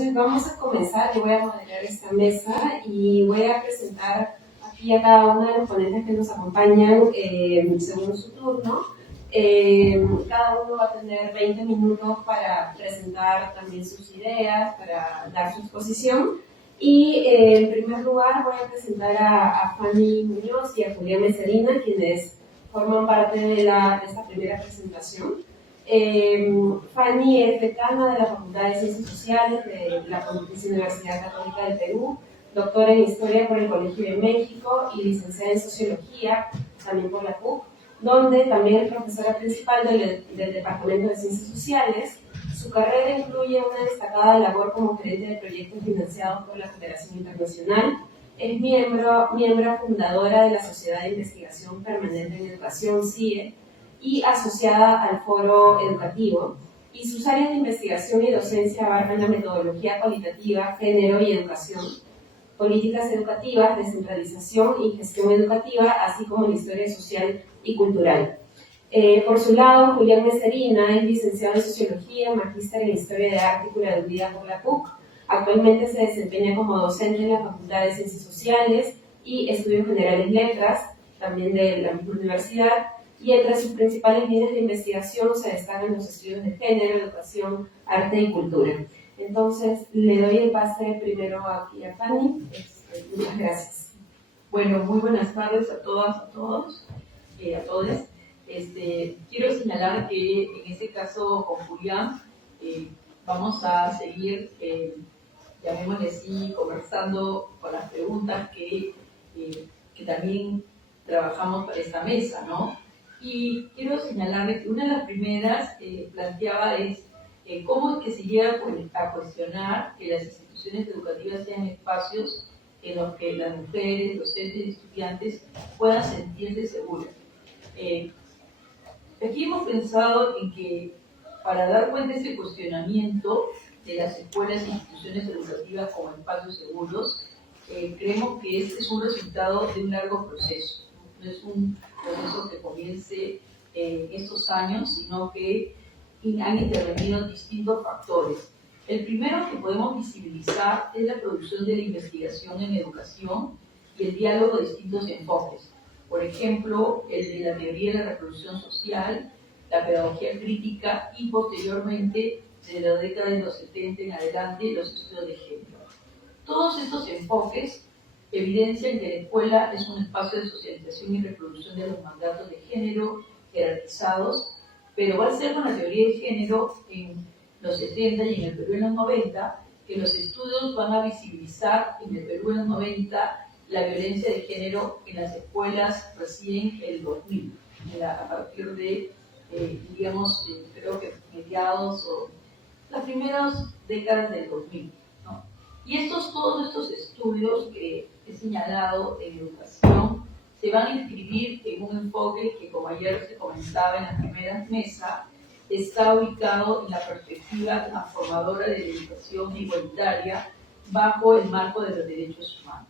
entonces vamos a comenzar. Yo voy a moderar esta mesa y voy a presentar aquí a cada una de los ponentes que nos acompañan según su turno. Cada uno va a tener 20 minutos para presentar también sus ideas, para dar su exposición. Y en primer lugar voy a presentar a Fanny Muñoz y a Julián Mecerina, quienes forman parte de esta primera presentación. Fanny es decana de la Facultad de Ciencias Sociales de la Pontificia Universidad Católica del Perú, doctora en Historia por el Colegio de México y licenciada en Sociología, también por la PUC, donde también es profesora principal del Departamento de Ciencias Sociales. Su carrera incluye una destacada labor como gerente de proyectos financiados por la Cooperación Internacional. Es miembro fundadora de la Sociedad de Investigación Permanente en Educación, CIE, y asociada al Foro Educativo, y sus áreas de investigación y docencia abarcan la metodología cualitativa, género y educación, políticas educativas, descentralización y gestión educativa, así como la historia social y cultural. Por su lado, Julián Mecerina es licenciado en Sociología, magíster en Historia de Arte y Curaduría por la PUC. Actualmente se desempeña como docente en la Facultad de Ciencias Sociales y Estudios Generales Letras, también de la misma universidad, y entre sus principales líneas de investigación se destacan los estudios de género, educación, arte y cultura. Entonces, le doy el pase primero aquí a Fanny. Muchas gracias. Bueno, muy buenas tardes a todas, a todos, a todos. Quiero señalar que en este caso con Julián vamos a seguir, llamémosle así, conversando con las preguntas que también trabajamos para esta mesa, ¿no? Y quiero señalarles que una de las primeras planteaba es cómo es que se llega a cuestionar que las instituciones educativas sean espacios en los que las mujeres, docentes y estudiantes puedan sentirse seguras. Aquí hemos pensado en que para dar cuenta de ese cuestionamiento de las escuelas e instituciones educativas como espacios seguros, creemos que este es un resultado de un largo proceso. No es un proceso que comience estos años, sino que han intervenido distintos factores. El primero que podemos visibilizar es la producción de la investigación en educación y el diálogo de distintos enfoques. Por ejemplo, el de la teoría de la reproducción social, la pedagogía crítica y posteriormente, de la década de los 70 en adelante, los estudios de género. Todos estos enfoques evidencian que la escuela es un espacio de socialización y reproducción de los mandatos de género jerarquizados, pero va a ser con la teoría de género en los 70 y en el Perú en los 90 que los estudios van a visibilizar en el Perú en los 90 la violencia de género en las escuelas recién el 2000, a partir de, creo que mediados o las primeras décadas del 2000. ¿No? Y todos estos estudios que he señalado en educación se van a inscribir en un enfoque que, como ayer se comentaba en las primeras mesas, está ubicado en la perspectiva transformadora de la educación igualitaria bajo el marco de los derechos humanos.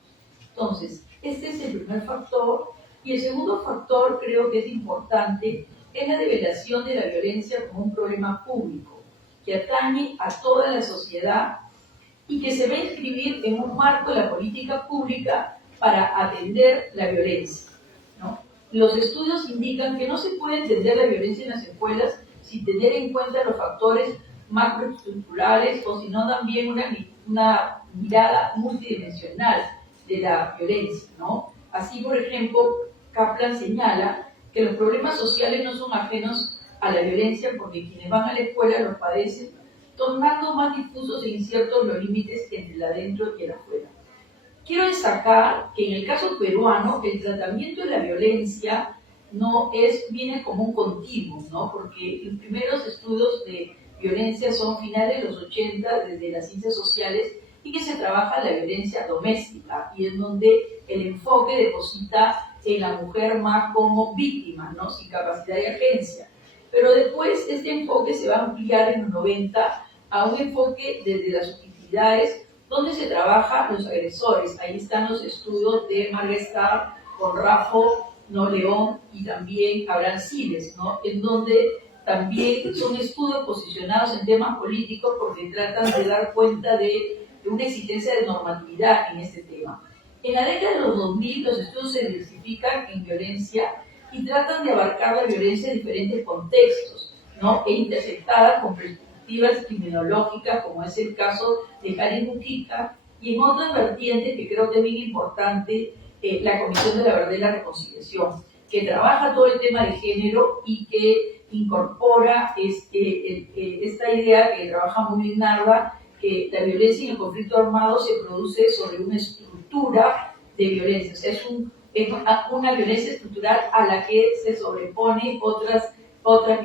Entonces, este es el primer factor. Y el segundo factor, creo que es importante, es la develación de la violencia como un problema público que atañe a toda la sociedad y que se va a inscribir en un marco de la política pública para atender la violencia, ¿no? Los estudios indican que no se puede entender la violencia en las escuelas sin tener en cuenta los factores macroestructurales o sino también una mirada multidimensional de la violencia, ¿no? Así, por ejemplo, Kaplan señala que los problemas sociales no son ajenos a la violencia porque quienes van a la escuela los padecen, tornando más difusos e inciertos los límites entre el adentro y el afuera. Quiero destacar que en el caso peruano el tratamiento de la violencia viene como un continuo, ¿no? Porque los primeros estudios de violencia son finales de los 80 desde las ciencias sociales y que se trabaja la violencia doméstica y en donde el enfoque deposita en la mujer más como víctima, ¿no? Sin capacidad de agencia. Pero después este enfoque se va a ampliar en los 90 a un enfoque desde las subjetividades donde se trabaja los agresores. Ahí están los estudios de Margaret Starr con Raffo, ¿no? León y también Abraham Siles, ¿no? En donde también son estudios posicionados en temas políticos porque tratan de dar cuenta de una existencia de normatividad en este tema. En la década de los 2000 los estudios se diversifican en violencia y tratan de abarcar la violencia en diferentes contextos, ¿no? E interceptadas con perspectivas criminológicas, como es el caso de Karen Mujica, y en otras vertientes que creo que es bien importante, la Comisión de la Verdad y la Reconciliación, que trabaja todo el tema de género y que incorpora esta idea que trabaja muy bien Narva, que la violencia y el conflicto armado se produce sobre una estructura de violencia, o sea, es una violencia estructural a la que se sobrepone otras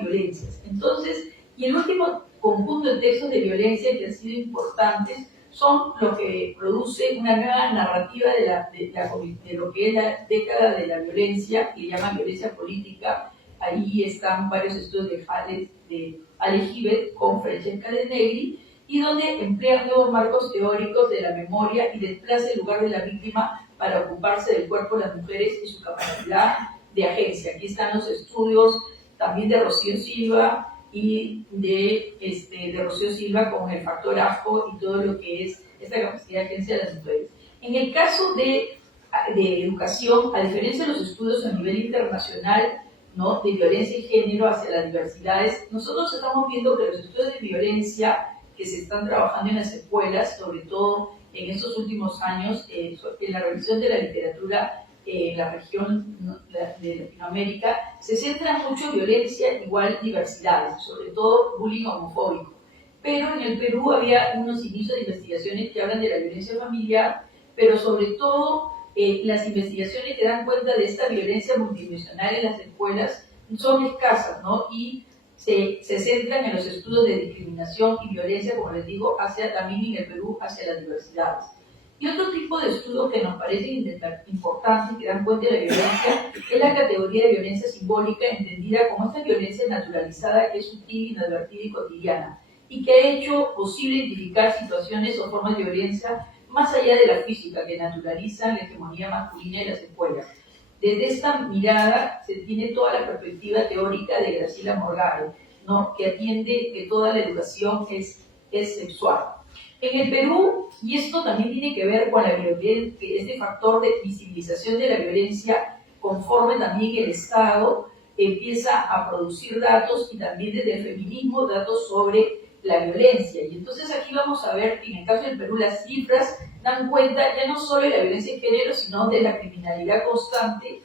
violencias. Entonces, y el último conjunto de textos de violencia que han sido importantes son los que produce una nueva narrativa de lo que es la década de la violencia, que llaman violencia política. Ahí están varios estudios de Ale Gibet con Francesca De Negri, y donde emplean nuevos marcos teóricos de la memoria y desplaza el lugar de la víctima para ocuparse del cuerpo de las mujeres y su capacidad de agencia. Aquí están los estudios también de Rocío Silva y de Rocío Silva con el factor AFO y todo lo que es esta capacidad de agencia de las mujeres. En el caso de educación, a diferencia de los estudios a nivel internacional, ¿no?, de violencia y género hacia las diversidades, nosotros estamos viendo que los estudios de violencia que se están trabajando en las escuelas, sobre todo en estos últimos años, en la revisión de la literatura en la región de Latinoamérica, se centra mucho en violencia igual diversidades, sobre todo bullying homofóbico. Pero en el Perú había unos inicios de investigaciones que hablan de la violencia familiar, pero sobre todo las investigaciones que dan cuenta de esta violencia multidimensional en las escuelas son escasas, ¿no? Y se centran en los estudios de discriminación y violencia, como les digo, también en el Perú, hacia las diversidades. Y otro tipo de estudios que nos parecen importantes, que dan cuenta de la violencia, es la categoría de violencia simbólica, entendida como esta violencia naturalizada que es sutil, inadvertida y cotidiana, y que ha hecho posible identificar situaciones o formas de violencia más allá de la física, que naturalizan la hegemonía masculina de las escuelas. Desde esta mirada se tiene toda la perspectiva teórica de Graciela Morgado, ¿no?, que atiende que toda la educación es sexual. En el Perú, y esto también tiene que ver con la violencia, este factor de visibilización de la violencia, conforme también el Estado empieza a producir datos, y también desde el feminismo, datos sobre la violencia. Y entonces aquí vamos a ver que en el caso del Perú las cifras dan cuenta ya no solo de la violencia de género, sino de la criminalidad constante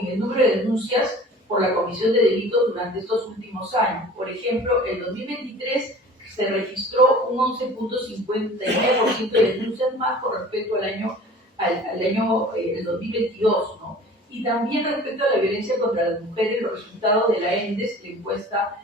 en el número de denuncias por la comisión de delitos durante estos últimos años. Por ejemplo, en 2023 se registró un 11.59% de denuncias más con respecto al año 2022, ¿no? Y también respecto a la violencia contra las mujeres, los resultados de la ENDES, la encuesta,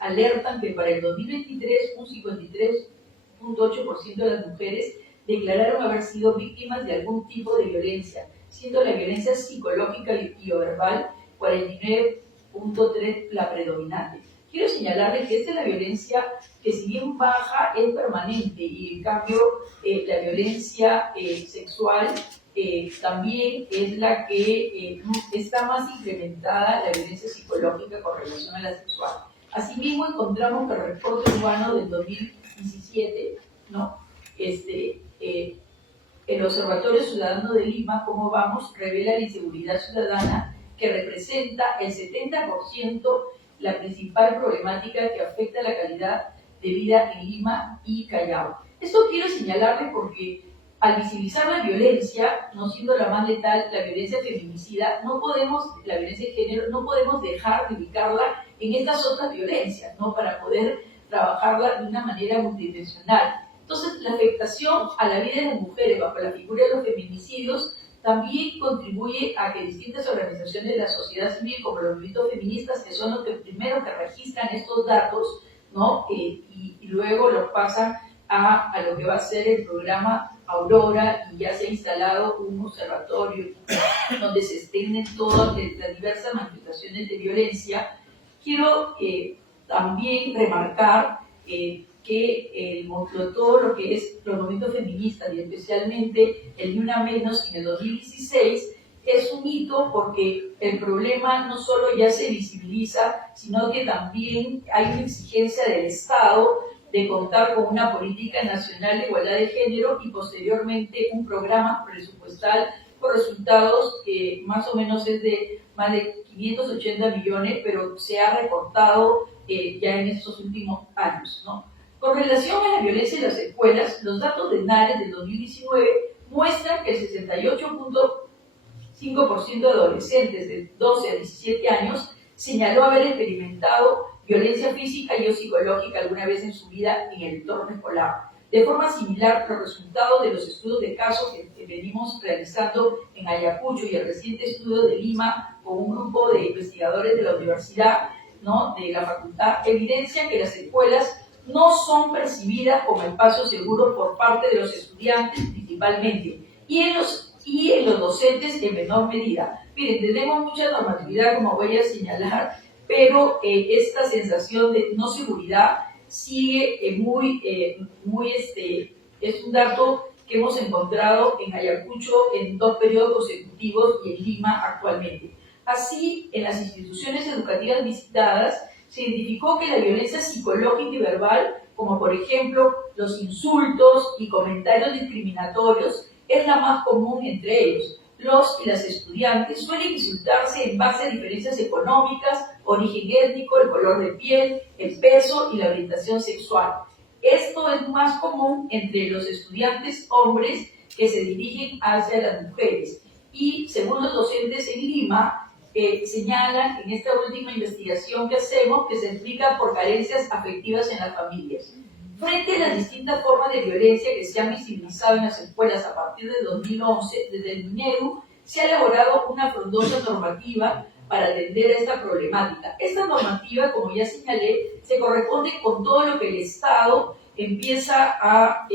alertan que para el 2023 un 53.8% de las mujeres declararon haber sido víctimas de algún tipo de violencia, siendo la violencia psicológica y o verbal 49.3% la predominante. Quiero señalarles que esta es la violencia que, si bien baja, es permanente, y en cambio la violencia sexual también es la que está más incrementada, la violencia psicológica con relación a la sexual. Asimismo, encontramos que el reporte urbano del 2017, ¿no?, el Observatorio Ciudadano de Lima, ¿Cómo vamos?, revela la inseguridad ciudadana, que representa el 70% la principal problemática que afecta la calidad de vida en Lima y Callao. Esto quiero señalarles porque al visibilizar la violencia, no siendo la más letal, la violencia feminicida, la violencia de género, no podemos dejar de ubicarla en estas otras violencias, ¿no?, para poder trabajarla de una manera multidimensional. Entonces, la afectación a la vida de las mujeres bajo la figura de los feminicidios también contribuye a que distintas organizaciones de la sociedad civil, como los movimientos feministas, que son los que primero que registran estos datos, ¿no?, y luego los pasan a lo que va a ser el programa Aurora, y ya se ha instalado un observatorio donde se extienden todas las diversas manifestaciones de violencia. Quiero también remarcar que todo lo que es los movimientos feministas, y especialmente el Ni Una Menos en el 2016, es un hito hito porque el problema no solo ya se visibiliza, sino que también hay una exigencia del Estado de contar con una política nacional de igualdad de género y posteriormente un programa presupuestal con resultados que más o menos es de más de 580 millones, pero se ha recortado ya en estos últimos años, ¿no? Con relación a la violencia en las escuelas, los datos de NARES del 2019 muestran que el 68.5% de adolescentes de 12 a 17 años señaló haber experimentado violencia física y o psicológica alguna vez en su vida en el entorno escolar. De forma similar, los resultados de los estudios de casos que venimos realizando en Ayacucho y el reciente estudio de Lima con un grupo de investigadores de la universidad, ¿no?, de la facultad, evidencian que las escuelas no son percibidas como espacios seguros por parte de los estudiantes principalmente y en los docentes en menor medida. Miren, tenemos mucha normatividad, como voy a señalar, pero esta sensación de no seguridad sigue es un dato que hemos encontrado en Ayacucho en 2 periodos consecutivos y en Lima actualmente. Así, en las instituciones educativas visitadas, se identificó que la violencia psicológica y verbal, como por ejemplo los insultos y comentarios discriminatorios, es la más común entre ellos. Los y las estudiantes suelen insultarse en base a diferencias económicas, origen étnico, el color de piel, el peso y la orientación sexual. Esto es más común entre los estudiantes hombres que se dirigen hacia las mujeres. Y según los docentes en Lima, señalan en esta última investigación que hacemos que se explica por carencias afectivas en las familias. Frente a las distintas formas de violencia que se han visibilizado en las escuelas a partir de 2011, desde el MINEDU se ha elaborado una frondosa normativa para atender a esta problemática. Esta normativa, como ya señalé, se corresponde con todo lo que el Estado empieza a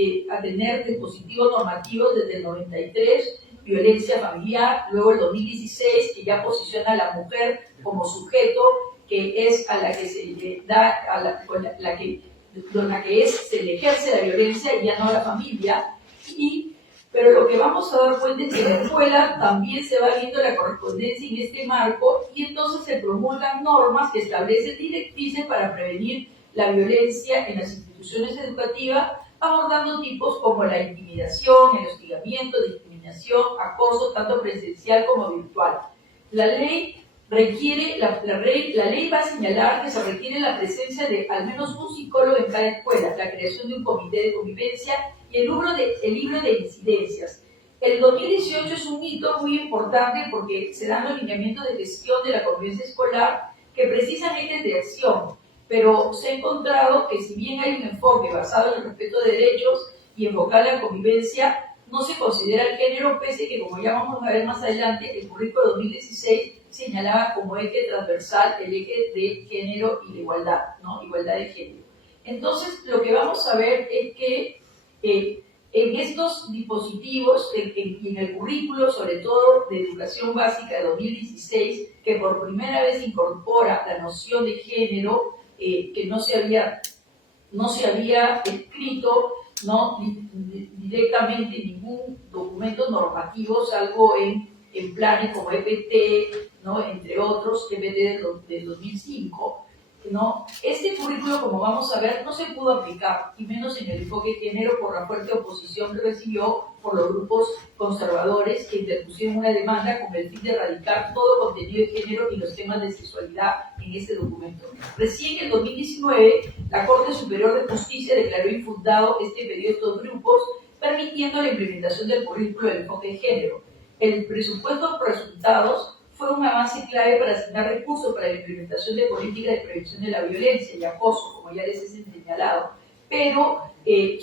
tener dispositivos normativos desde el 93, violencia familiar, luego el 2016, que ya posiciona a la mujer como sujeto, que es a la que se le da, con la que se le ejerce la violencia y ya no a la familia. Pero lo que vamos a dar cuenta es que en la escuela también se va viendo la correspondencia en este marco y entonces se promulgan normas que establecen directrices para prevenir la violencia en las instituciones educativas, abordando tipos como la intimidación, el hostigamiento, discriminación, acoso, tanto presencial como virtual. La ley va a señalar que se requiere la presencia de al menos un psicólogo en cada escuela, la creación de un comité de convivencia y el libro de incidencias. El 2018 es un hito muy importante porque se dan los lineamientos de gestión de la convivencia escolar que precisan ejes de acción, pero se ha encontrado que si bien hay un enfoque basado en el respeto de derechos y enfocar la convivencia, no se considera el género, pese que, como ya vamos a ver más adelante, el currículo 2016 señalaba como eje transversal el eje de género y de igualdad, ¿no? Igualdad de género. Entonces, lo que vamos a ver es que en estos dispositivos y en el currículo, sobre todo de educación básica de 2016, que por primera vez incorpora la noción de género, que no se había escrito, ¿no?, directamente en ningún documento normativo, salvo en planes como EPT, ¿no?, entre otros, EPT del 2005, ¿no? Este currículo, como vamos a ver, no se pudo aplicar, y menos en el enfoque de género, por la fuerte oposición que recibió por los grupos conservadores que interpusieron una demanda con el fin de erradicar todo contenido de género y los temas de sexualidad en este documento. Recién en el 2019, la Corte Superior de Justicia declaró infundado este pedido de estos grupos, permitiendo la implementación del currículo del enfoque de género. El presupuesto por resultados fue un avance clave para asignar recursos para la implementación de políticas de prevención de la violencia y acoso, como ya les he señalado, pero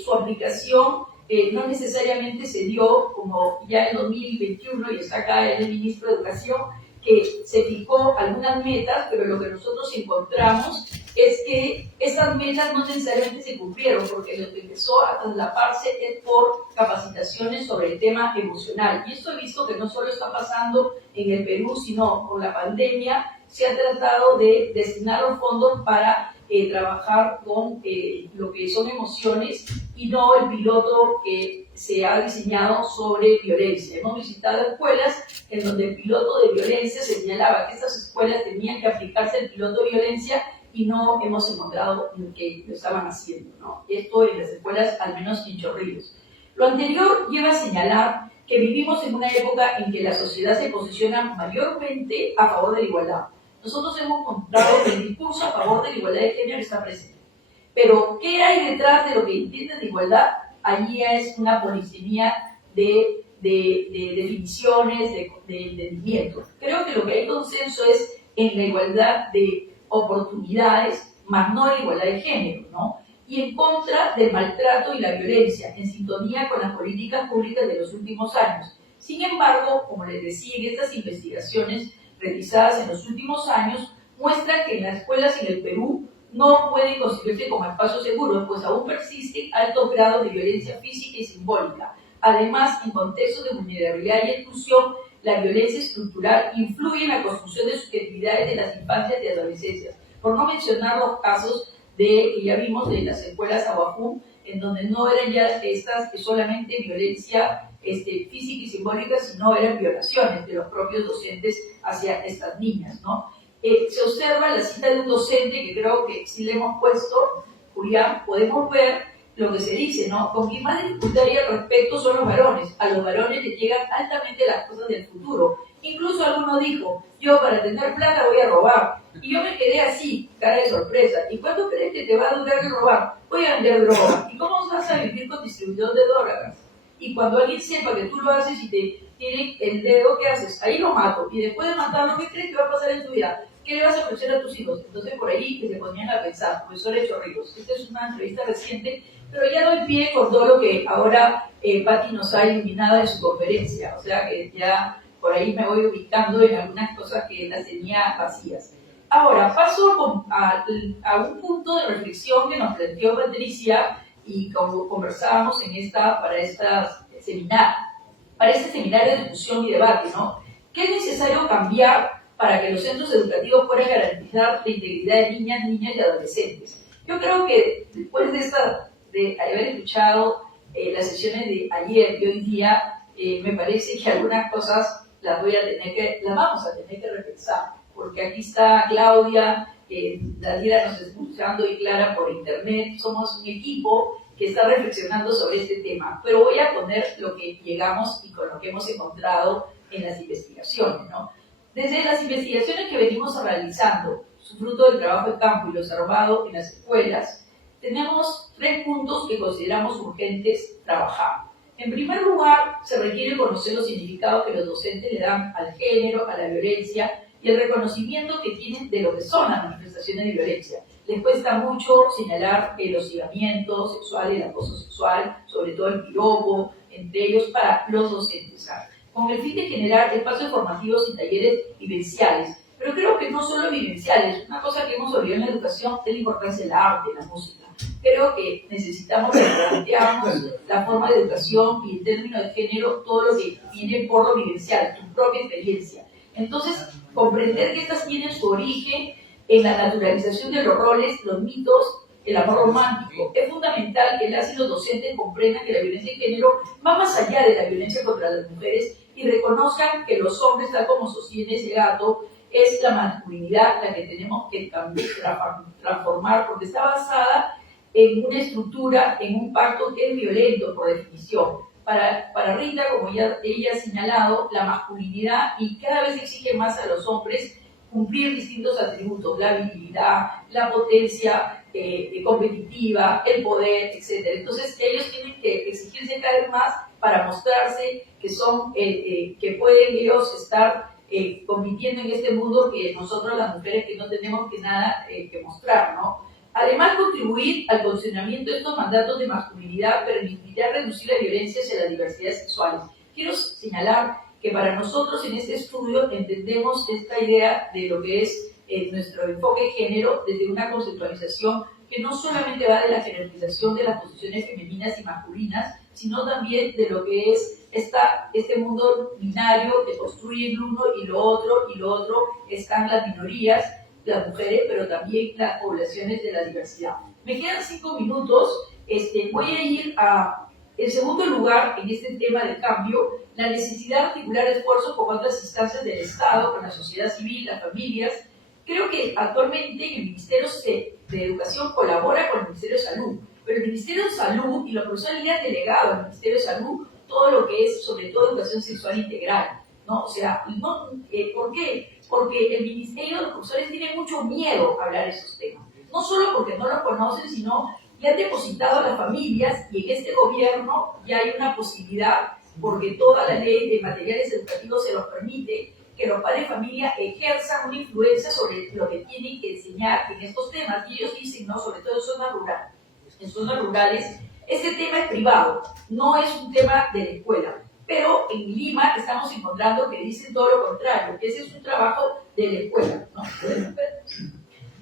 su aplicación no necesariamente se dio, como ya en 2021, y está acá el ministro de Educación, que se fijó algunas metas, pero lo que nosotros encontramos es que estas metas no necesariamente se cumplieron, porque lo que empezó a traslaparse es por capacitaciones sobre el tema emocional. Y esto he visto que no solo está pasando en el Perú, sino con la pandemia se ha tratado de destinar los fondos para trabajar con lo que son emociones y no el piloto que se ha diseñado sobre violencia. Hemos visitado escuelas en donde el piloto de violencia señalaba que estas escuelas tenían que aplicarse el piloto de violencia y no hemos encontrado que lo estaban haciendo, ¿no? Esto en las escuelas, al menos en Chorrillos. Lo anterior lleva a señalar que vivimos en una época en que la sociedad se posiciona mayormente a favor de la igualdad. Nosotros hemos encontrado que el discurso a favor de la igualdad de género está presente. Pero, ¿qué hay detrás de lo que entienden de igualdad? Allí es una polisemia de definiciones, de entendimientos. Creo que lo que hay consenso es en la igualdad de oportunidades, más no la igualdad de género, ¿no? Y en contra del maltrato y la violencia, en sintonía con las políticas públicas de los últimos años. Sin embargo, como les decía, estas investigaciones realizadas en los últimos años muestran que en las escuelas en el Perú no pueden constituirse como espacios seguros, pues aún persisten altos grados de violencia física y simbólica. Además, en contextos de vulnerabilidad y exclusión, la violencia estructural influye en la construcción de subjetividades de las infancias y adolescencias. Por no mencionar los casos que ya vimos de las escuelas Aguajún, en donde no eran ya estas solamente violencia física y simbólica, sino eran violaciones de los propios docentes hacia estas niñas, ¿no? Se observa la cita de un docente que creo que sí le hemos puesto, Julián, podemos ver lo que se dice, ¿no? Con quien más dificultad hay al respecto son los varones. A los varones les llegan altamente las cosas del futuro. Incluso alguno dijo, yo para tener plata voy a robar. Y yo me quedé así, cara de sorpresa. ¿Y cuánto crees que te va a durar el robar? Voy a vender droga. ¿Y cómo vas a vivir con distribuidor de drogas? Y cuando alguien sepa que tú lo haces y te tiene el dedo, ¿qué haces? Ahí lo mato. Y después de matarlo, ¿qué crees que va a pasar en tu vida? ¿Qué le vas a ofrecer a tus hijos? Entonces por ahí que se ponían a pensar, profesor Chorrillos. Esta es una entrevista reciente, pero ya doy pie con todo lo que ahora Patti nos ha iluminado en su conferencia. O sea que ya por ahí me voy ubicando en algunas cosas que las tenía vacías. Ahora, paso a un punto de reflexión que nos planteó Patricia y como conversábamos para este seminario de discusión y debate, ¿no? ¿Qué es necesario cambiar para que los centros educativos puedan garantizar la integridad de niñas y adolescentes? Yo creo que después de haber escuchado las sesiones de ayer y hoy día, me parece que algunas cosas las vamos a tener que repensar, porque aquí está Claudia, Daniela nos está escuchando y Clara por internet, somos un equipo que está reflexionando sobre este tema, pero voy a poner lo que llegamos y con lo que hemos encontrado en las investigaciones, ¿no? Desde las investigaciones que venimos realizando, su fruto del trabajo de campo y lo observado en las escuelas, tenemos 3 puntos que consideramos urgentes trabajar. En primer lugar, se requiere conocer los significados que los docentes le dan al género, a la violencia y el reconocimiento que tienen de lo que son las manifestaciones de violencia. Les cuesta mucho señalar el hostigamiento sexual y el acoso sexual, sobre todo el piropo, entre ellos para los docentes, con el fin de generar espacios formativos y talleres vivenciales. Pero creo que no solo vivenciales, una cosa que hemos olvidado en la educación es la importancia del arte, la música. Creo que necesitamos replantearnos la forma de educación y en términos de género todo lo que viene por lo vivencial, tu propia experiencia. Entonces, comprender que estas tienen su origen en la naturalización de los roles, los mitos, el amor romántico. Es fundamental que las y los docentes comprendan que la violencia de género va más allá de la violencia contra las mujeres y reconozcan que los hombres, tal como sostiene ese gato, es la masculinidad la que tenemos que transformar, porque está basada en una estructura, en un pacto que es violento por definición. Para Rita, como ella ha señalado, la masculinidad y cada vez exige más a los hombres cumplir distintos atributos, la habilidad, la potencia competitiva, el poder, etc. Entonces ellos tienen que exigirse cada vez más para mostrarse que son, que pueden ellos estar compitiendo en este mundo que nosotros las mujeres que no tenemos que nada que mostrar, ¿no? Además, contribuir al funcionamiento de estos mandatos de masculinidad permitirá reducir la violencia hacia las diversidades sexuales. Quiero señalar que para nosotros en este estudio entendemos esta idea de lo que es nuestro enfoque de género desde una conceptualización que no solamente va de la jerarquización de las posiciones femeninas y masculinas, sino también de lo que es este mundo binario que construye el uno y lo otro, están las minorías, las mujeres, pero también las poblaciones de la diversidad. Me quedan 5 minutos, voy a ir en segundo lugar en este tema del cambio, la necesidad de articular esfuerzos con otras instancias del Estado, con la sociedad civil, las familias. Creo que actualmente el Ministerio de Educación colabora con el Ministerio de Salud, pero el Ministerio de Salud y los profesores le han delegado al Ministerio de Salud todo lo que es, sobre todo, educación sexual integral, ¿no? O sea, ¿por qué? Porque el Ministerio de los profesores tiene mucho miedo a hablar de esos temas. No solo porque no los conocen, sino que han depositado a las familias, y en este gobierno ya hay una posibilidad, porque toda la ley de materiales educativos se los permite, que los padres de familia ejerzan una influencia sobre lo que tienen que enseñar en estos temas. Y ellos dicen, no, sobre todo en zonas rurales. En zonas rurales, este tema es privado, no es un tema de la escuela. Pero en Lima estamos encontrando que dicen todo lo contrario, que ese es un trabajo de la escuela, ¿no?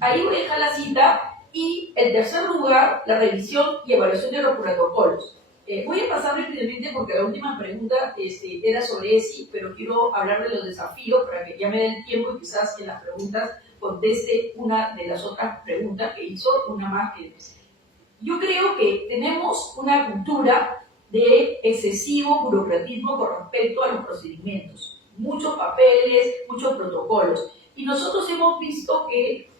Ahí voy a dejar la cita. Y en tercer lugar, la revisión y evaluación de los protocolos. Voy a pasar rápidamente porque la última pregunta era sobre ESI, pero quiero hablar de los desafíos para que ya me den tiempo y quizás en las preguntas conteste una de las otras preguntas que hizo, una más que... Yo creo que tenemos una cultura de excesivo burocratismo con respecto a los procedimientos. Muchos papeles, muchos protocolos. Y nosotros hemos visto que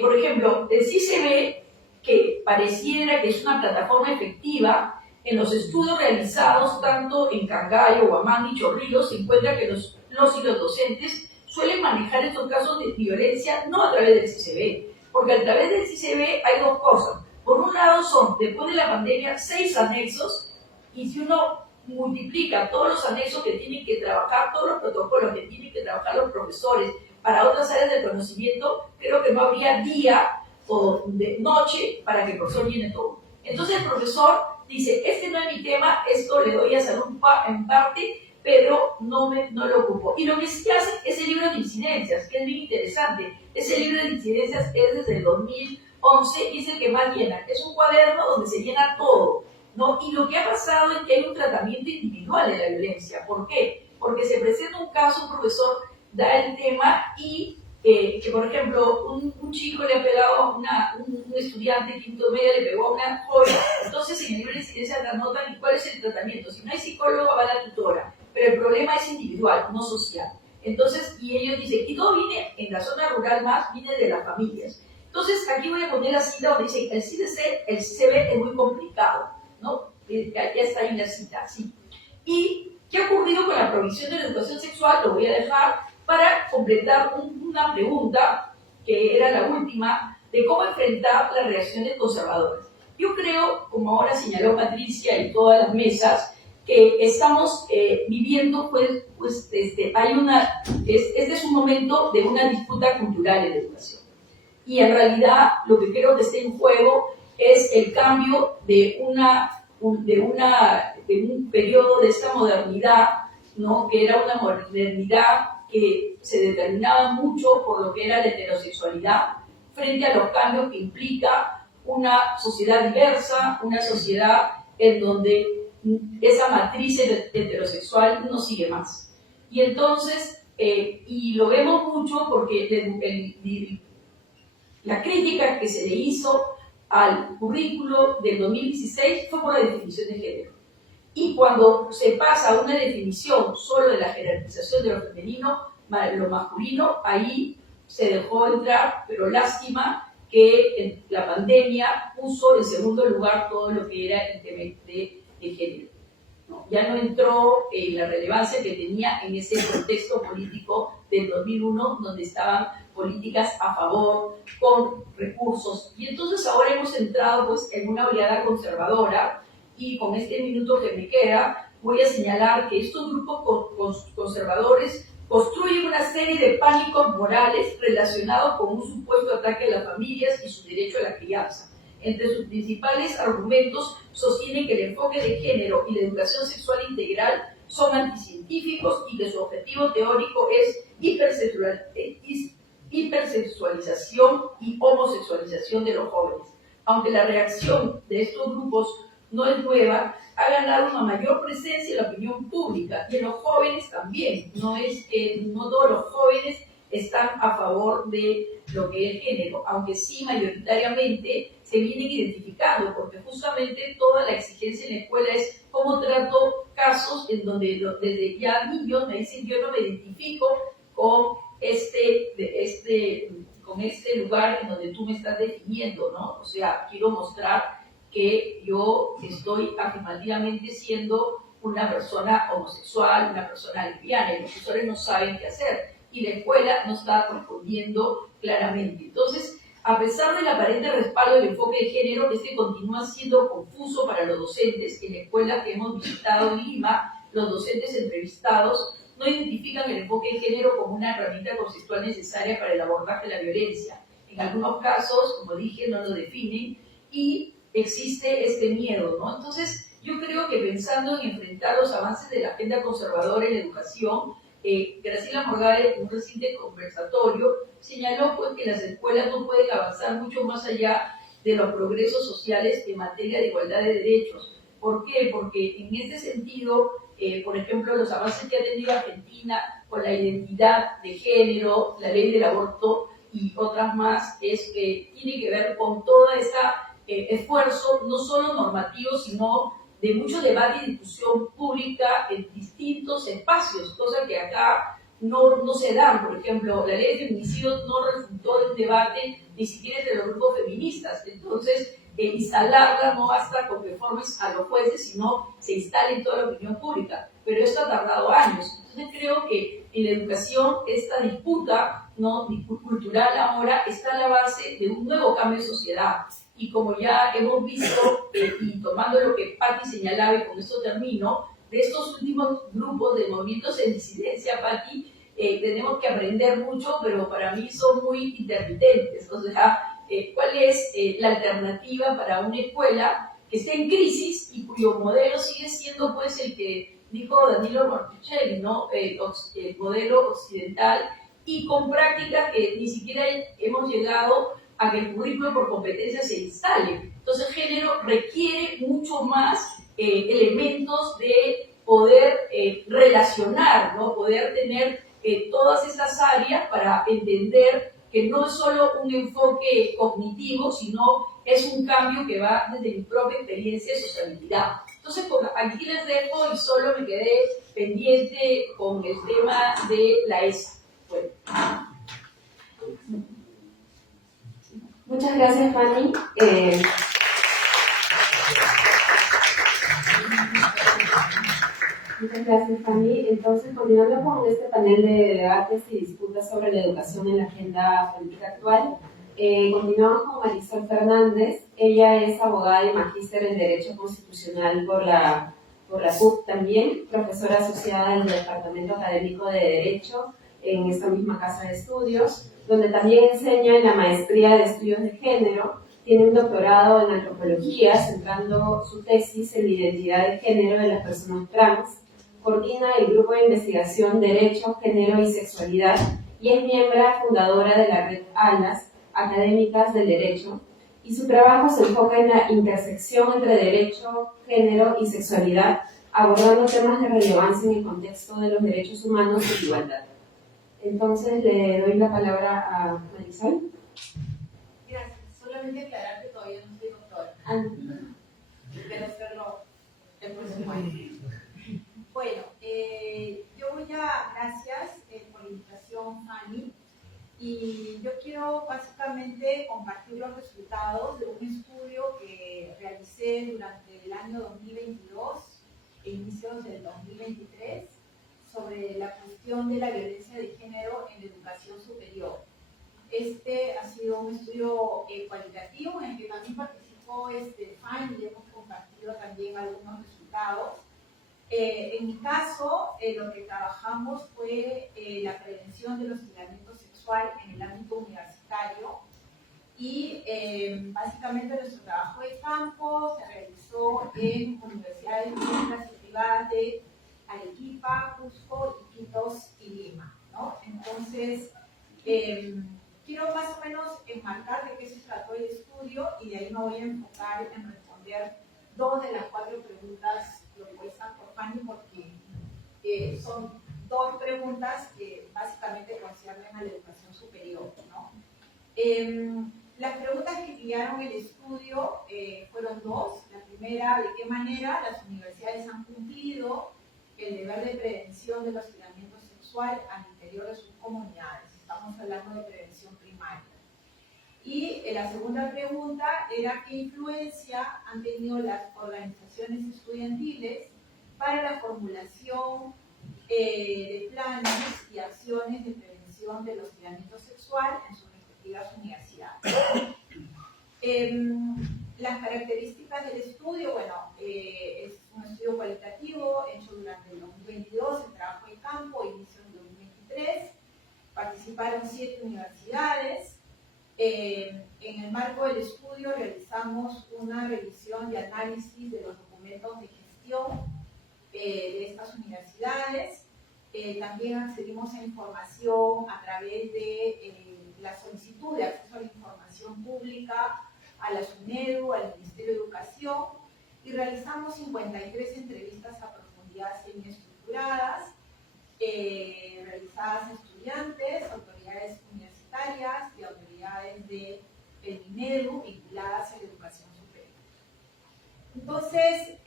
por ejemplo, el CICB, que pareciera que es una plataforma efectiva, en los estudios realizados tanto en Cangallo, Huamán y Chorrillos, se encuentra que los y los docentes suelen manejar estos casos de violencia no a través del CICB, porque a través del CICB hay dos cosas. Por un lado son, después de la pandemia, 6 anexos, y si uno multiplica todos los anexos que tienen que trabajar, todos los protocolos que tienen que trabajar los profesores, para otras áreas del conocimiento, creo que no habría día o de noche para que el profesor llene todo. Entonces el profesor dice, este no es mi tema, esto le doy a salud en parte, pero no lo ocupo. Y lo que sí hace es el libro de incidencias, que es bien interesante. Ese libro de incidencias es desde el 2011 y es el que más llena. Es un cuaderno donde se llena todo, ¿no? Y lo que ha pasado es que hay un tratamiento individual de la violencia. ¿Por qué? Porque se presenta un caso, un profesor da el tema y que, por ejemplo, un chico le ha pegado a un estudiante de quinto medio, le pegó a una joven. Entonces, en el libro de incidencia te anotan cuál es el tratamiento. Si no hay psicólogo, va la tutora. Pero el problema es individual, no social. Entonces, y ellos dicen, y todo viene en la zona rural más, viene de las familias. Entonces, aquí voy a poner la cita donde dice, el CICB es muy complicado, ¿no? Ya está ahí la cita, sí. ¿Y qué ha ocurrido con la provisión de la educación sexual? Lo voy a dejar para completar una pregunta, que era la última, de cómo enfrentar las reacciones conservadoras. Yo creo, como ahora señaló Patricia y todas las mesas, que estamos viviendo, este es un momento de una disputa cultural en la educación. Y en realidad lo que creo que está en juego es el cambio de un periodo de esta modernidad, ¿no? Que era una modernidad que se determinaba mucho por lo que era la heterosexualidad, frente a los cambios que implica una sociedad diversa, una sociedad en donde esa matriz heterosexual no sigue más. Y entonces, y lo vemos mucho porque la crítica que se le hizo al currículo del 2016 fue por la definición de género. Y cuando se pasa a una definición solo de la jerarquización de lo femenino, lo masculino, ahí se dejó entrar, pero lástima que la pandemia puso en segundo lugar todo lo que era el tema de género. ¿No? Ya no entró la relevancia que tenía en ese contexto político del 2001, donde estaban políticas a favor, con recursos. Y entonces ahora hemos entrado pues, en una oleada conservadora, y con este minuto que me queda, voy a señalar que estos grupos conservadores construyen una serie de pánicos morales relacionados con un supuesto ataque a las familias y su derecho a la crianza. Entre sus principales argumentos sostienen que el enfoque de género y la educación sexual integral son anticientíficos y que su objetivo teórico es hipersexualización y homosexualización de los jóvenes. Aunque la reacción de estos grupos no es nueva, ha ganado una mayor presencia en la opinión pública y en los jóvenes también. No es que no todos los jóvenes están a favor de lo que es género, aunque sí mayoritariamente se vienen identificando, porque justamente toda la exigencia en la escuela es cómo trato casos en donde desde ya niños me dicen yo no me identifico con este lugar en donde tú me estás definiendo, ¿no? O sea, quiero mostrar que yo estoy afirmativamente siendo una persona homosexual, una persona lesbiana, y los profesores no saben qué hacer, y la escuela no está respondiendo claramente. Entonces, a pesar del aparente respaldo del enfoque de género, este continúa siendo confuso para los docentes. En la escuela que hemos visitado en Lima, los docentes entrevistados no identifican el enfoque de género como una herramienta conceptual necesaria para el abordaje de la violencia. En algunos casos, como dije, no lo definen y existe este miedo, ¿no? Entonces, yo creo que pensando en enfrentar los avances de la agenda conservadora en la educación, Graciela Morgade, en un reciente conversatorio, señaló pues, que las escuelas no pueden avanzar mucho más allá de los progresos sociales en materia de igualdad de derechos. ¿Por qué? Porque en este sentido, por ejemplo, los avances que ha tenido Argentina con la identidad de género, la ley del aborto y otras más, tiene que ver con todo este esfuerzo, no solo normativo, sino de mucho debate y discusión pública en distintos espacios, cosa que acá no se dan. Por ejemplo, la ley de feminicidios no resultó de un debate ni siquiera entre los grupos feministas. Entonces, instalarla no basta con que formes a los jueces, sino se instale en toda la opinión pública. Pero esto ha tardado años. Entonces, creo que en la educación esta disputa cultural ahora está a la base de un nuevo cambio de sociedad. Y como ya hemos visto, y tomando lo que Patti señalaba, y con esto termino, de estos últimos grupos de movimientos en disidencia, Patti, tenemos que aprender mucho, pero para mí son muy intermitentes. O sea, ¿cuál es la alternativa para una escuela que esté en crisis y cuyo modelo sigue siendo pues el que dijo Danilo Martuchelli, ¿no? El modelo occidental, y con prácticas que ni siquiera hemos llegado a que el currículo por competencia se instale? Entonces, género requiere mucho más elementos de poder relacionar, ¿no? Poder tener todas estas áreas para entender que no es solo un enfoque cognitivo, sino es un cambio que va desde mi propia experiencia de sociabilidad. Entonces, aquí les dejo y solo me quedé pendiente con el tema de la ESA. Bueno. Muchas gracias, Fanny. Muchas gracias, Fanny. Entonces, continuando con este panel de debates y disputas sobre la educación en la agenda política actual, continuamos con Marisol Fernández. Ella es abogada y magíster en Derecho Constitucional por la PUC también, profesora asociada en el Departamento Académico de Derecho en esta misma casa de estudios, donde también enseña en la Maestría de Estudios de Género. Tiene un doctorado en Antropología, centrando su tesis en la identidad de género de las personas trans. Coordina el Grupo de Investigación Derecho, Género y Sexualidad y es miembro fundadora de la red ALAS, Académicas del Derecho, y su trabajo se enfoca en la intersección entre derecho, género y sexualidad, abordando temas de relevancia en el contexto de los derechos humanos y igualdad. Entonces le doy la palabra a Marisol. Gracias. Solamente aclarar que todavía no soy doctora. Espero hacerlo el próximo año. Bueno, gracias por la invitación, Fanny. Y yo quiero básicamente compartir los resultados de un estudio que realicé durante el año 2022 e inicios del 2023 sobre la cuestión de la violencia de género en la educación superior. Este ha sido un estudio cualitativo en el que también participó Fanny y hemos compartido también algunos resultados. En mi caso, lo que trabajamos fue la prevención del hostigamiento sexual en el ámbito universitario y básicamente nuestro trabajo de campo se realizó en universidades públicas y privadas de Arequipa, Cusco, Iquitos y Lima, ¿no? Entonces, quiero más o menos enmarcar de qué se trató el estudio y de ahí me voy a enfocar en responder 2 de las 4 preguntas propuestas por Fanny, porque son 2 preguntas que básicamente conciernen a la educación superior, ¿no? Las preguntas que guiaron el estudio fueron 2. La primera, ¿de qué manera las universidades han cumplido el deber de prevención del hostigamiento sexual al interior de sus comunidades? Estamos hablando de prevención primaria. Y la segunda pregunta era qué influencia han tenido las organizaciones estudiantiles para la formulación de planes y acciones de prevención del hostigamiento sexual en sus respectivas universidades. Las características del estudio, bueno, es un estudio cualitativo hecho durante el 2022, el trabajo de campo inició en 2023, participaron 7 universidades. En el marco del estudio realizamos una revisión y análisis de los documentos de gestión de estas universidades. También accedimos a información a través de la solicitud de acceso a la información pública a la SUNEDU, al Ministerio de Educación, y realizamos 53 entrevistas a profundidad semiestructuradas, realizadas a estudiantes, autoridades universitarias y autoridades del MINEDU vinculadas a la educación superior. Entonces,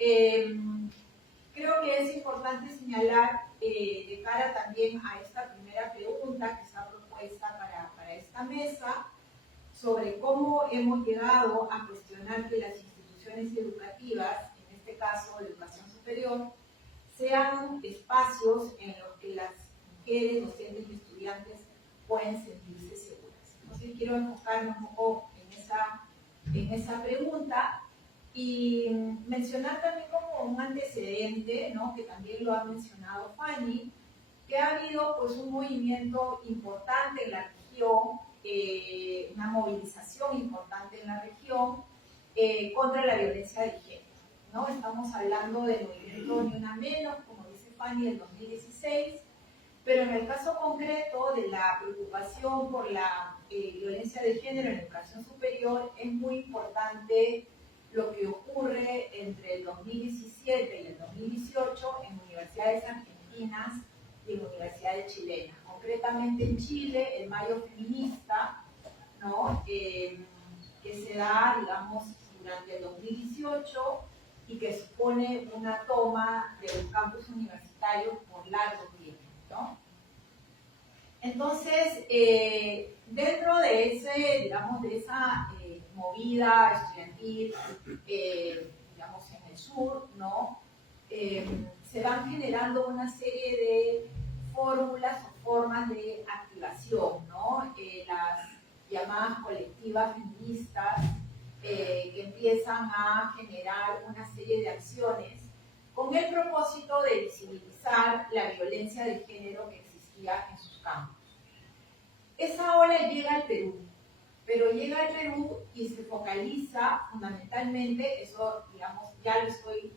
creo que es importante señalar de cara también a esta primera pregunta que está propuesta para esta mesa, sobre cómo hemos llegado a cuestionar que las instituciones educativas, en este caso de educación superior, sean espacios en los que las mujeres, docentes y estudiantes pueden sentirse seguras. Entonces quiero enfocarme un poco en esa pregunta y mencionar también como un antecedente, ¿no?, que también lo ha mencionado Fanny, que ha habido pues un movimiento importante en la región, una movilización importante en la región contra la violencia de género, ¿no? Estamos hablando del movimiento Ni Una Menos, como dice Fanny, del 2016, pero en el caso concreto de la preocupación por la violencia de género en la educación superior, es muy importante lo que ocurre entre el 2017 y el 2018 en universidades argentinas y en universidades chilenas. Concretamente en Chile, el Mayo Feminista, ¿no?, que se da, digamos, durante el 2018 y que supone una toma de los campus universitarios por largo tiempo, ¿no? Entonces, dentro de digamos, de esa movida estudiantil, digamos, en el sur, ¿no?, se van generando una serie de fórmulas o formas de activación, ¿no? Las llamadas colectivas feministas que empiezan a generar una serie de acciones con el propósito de visibilizar la violencia de género que existía en sus campos. Esa ola llega al Perú, pero llega al Perú y se focaliza fundamentalmente, eso, digamos, ya lo estoy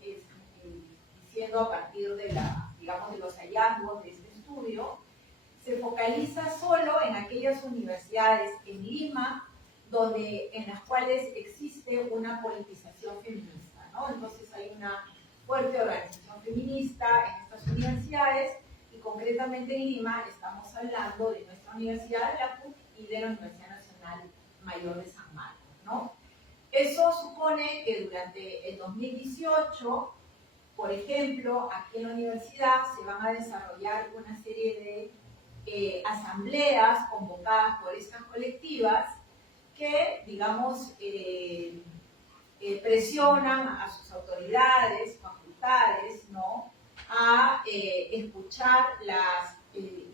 diciendo a partir de, digamos, de los hallazgos de este estudio, se focaliza solo en aquellas universidades en Lima en las cuales existe una politización feminista, ¿no? Entonces hay una fuerte organización feminista en estas universidades y concretamente en Lima estamos hablando de nuestra universidad de la PUC y de la Universidad Nacional Mayor de San Marcos, ¿no? Eso supone que durante el 2018, por ejemplo, aquí en la universidad se van a desarrollar una serie de asambleas convocadas por estas colectivas que, digamos, presionan a sus autoridades, facultades, ¿no?, a escuchar las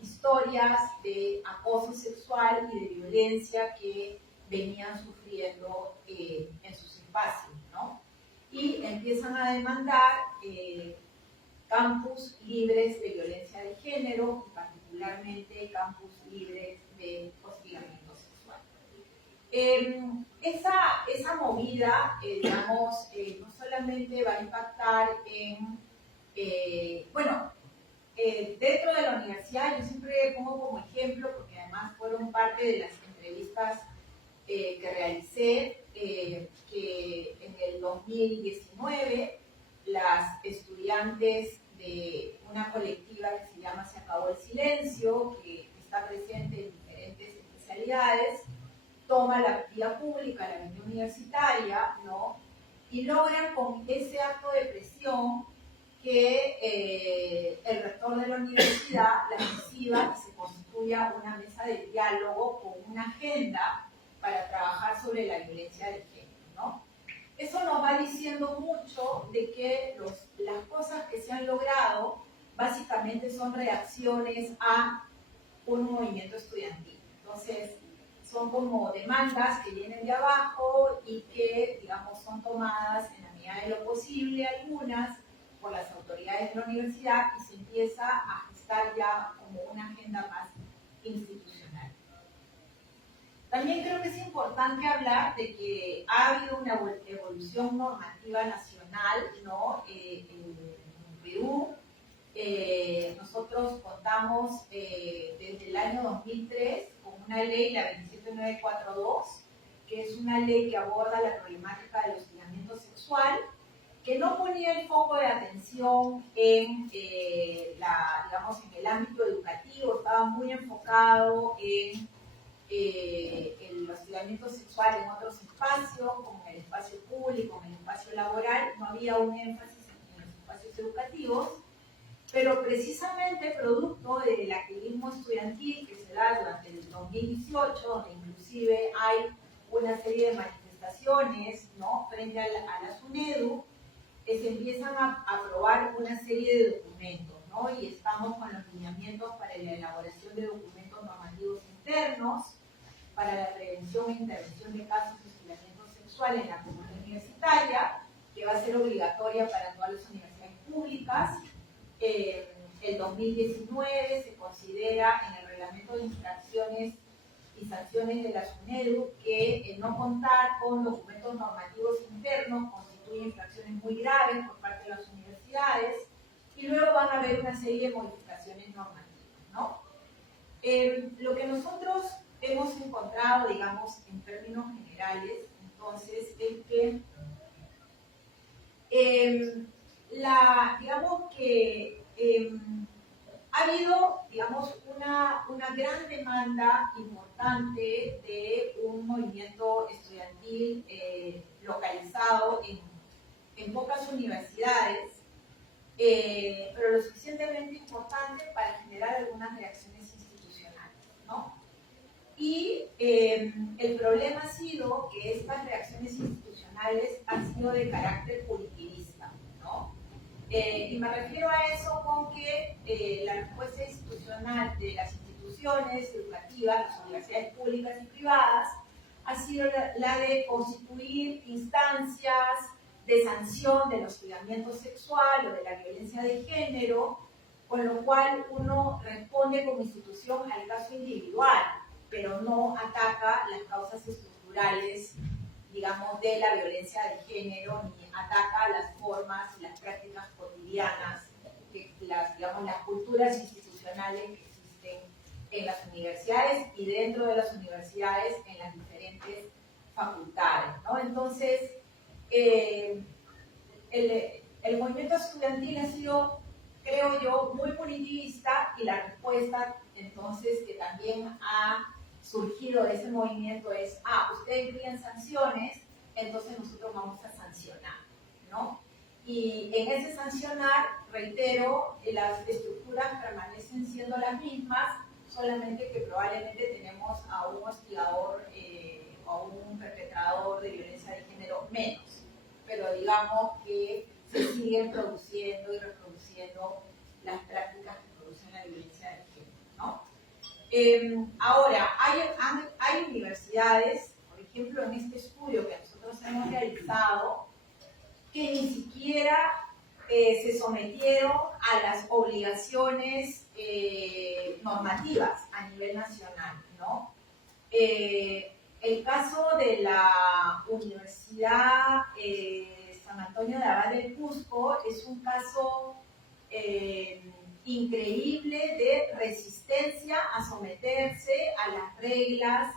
historias de acoso sexual y de violencia que venían sufriendo en sus espacios, ¿no? Y empiezan a demandar campus libres de violencia de género, y particularmente campus libres de hostigamiento sexual. Esa movida, digamos, no solamente va a impactar en, dentro de la universidad, yo siempre pongo como ejemplo, porque además fueron parte de las entrevistas encuestas que realicé, que en el 2019 las estudiantes de una colectiva que se llama Se Acabó el Silencio, que está presente en diferentes especialidades, toma la vía pública, la vía universitaria, ¿no? Y logran con ese acto de presión que el rector de la universidad la reciba y se constituya una mesa de diálogo con una agenda para trabajar sobre la violencia de género, ¿no? Eso nos va diciendo mucho de que las cosas que se han logrado básicamente son reacciones a un movimiento estudiantil. Entonces, son como demandas que vienen de abajo y que, digamos, son tomadas en la medida de lo posible, algunas, por las autoridades de la universidad y se empieza a gestar ya como una agenda más institucional. También creo que es importante hablar de que ha habido una evolución normativa nacional, ¿no? En Perú, nosotros contamos desde el año 2003 con una ley, la 27942, que es una ley que aborda la problemática del hostigamiento sexual, que no ponía el foco de atención en, digamos, en el ámbito educativo, estaba muy enfocado en el hostigamiento sexual en otros espacios, como en el espacio público, en el espacio laboral, no había un énfasis en los espacios educativos, pero precisamente producto del activismo estudiantil que se da durante el 2018, donde inclusive hay una serie de manifestaciones, ¿no?, frente a la SUNEDU, se empiezan a aprobar una serie de documentos, ¿no? Y estamos con los lineamientos para la elaboración de documentos normativos internos, para la prevención e intervención de casos de hostigamiento sexual en la comunidad universitaria, que va a ser obligatoria para todas las universidades públicas. El 2019 se considera en el reglamento de infracciones y sanciones de la SUNEDU que no contar con documentos normativos internos constituye infracciones muy graves por parte de las universidades, y luego van a haber una serie de modificaciones normativas, ¿no? Lo que nosotros hemos encontrado, digamos, en términos generales, entonces, es que digamos que ha habido, digamos, una gran demanda importante de un movimiento estudiantil localizado en pocas universidades, pero lo suficientemente importante para generar algunas reacciones institucionales, ¿no? Y el problema ha sido que estas reacciones institucionales han sido de carácter punitivista, ¿no? Y me refiero a eso con que la respuesta institucional de las instituciones educativas, las universidades públicas y privadas, ha sido la de constituir instancias de sanción del hostigamiento sexual o de la violencia de género, con lo cual uno responde como institución al caso individual, pero no ataca las causas estructurales, digamos, de la violencia de género, ni ataca las formas y las prácticas cotidianas, digamos, las culturas institucionales que existen en las universidades y dentro de las universidades en las diferentes facultades, ¿no? Entonces, el movimiento estudiantil ha sido, creo yo, muy punitivista, y la respuesta entonces que también ha surgido de ese movimiento es, ustedes piden sanciones, entonces nosotros vamos a sancionar, ¿no? Y en ese sancionar, reitero, las estructuras permanecen siendo las mismas, solamente que probablemente tenemos a un hostigador o a un perpetrador de violencia de género menos, pero digamos que se siguen produciendo y reproduciendo las prácticas que producen la violencia de género, ¿no? Ahora, hay universidades, por ejemplo, en este estudio que nosotros hemos realizado, que ni siquiera se sometieron a las obligaciones normativas a nivel nacional, ¿no? El caso de la Universidad San Antonio de Abad del Cusco es un caso increíble de resistencia a someterse a las reglas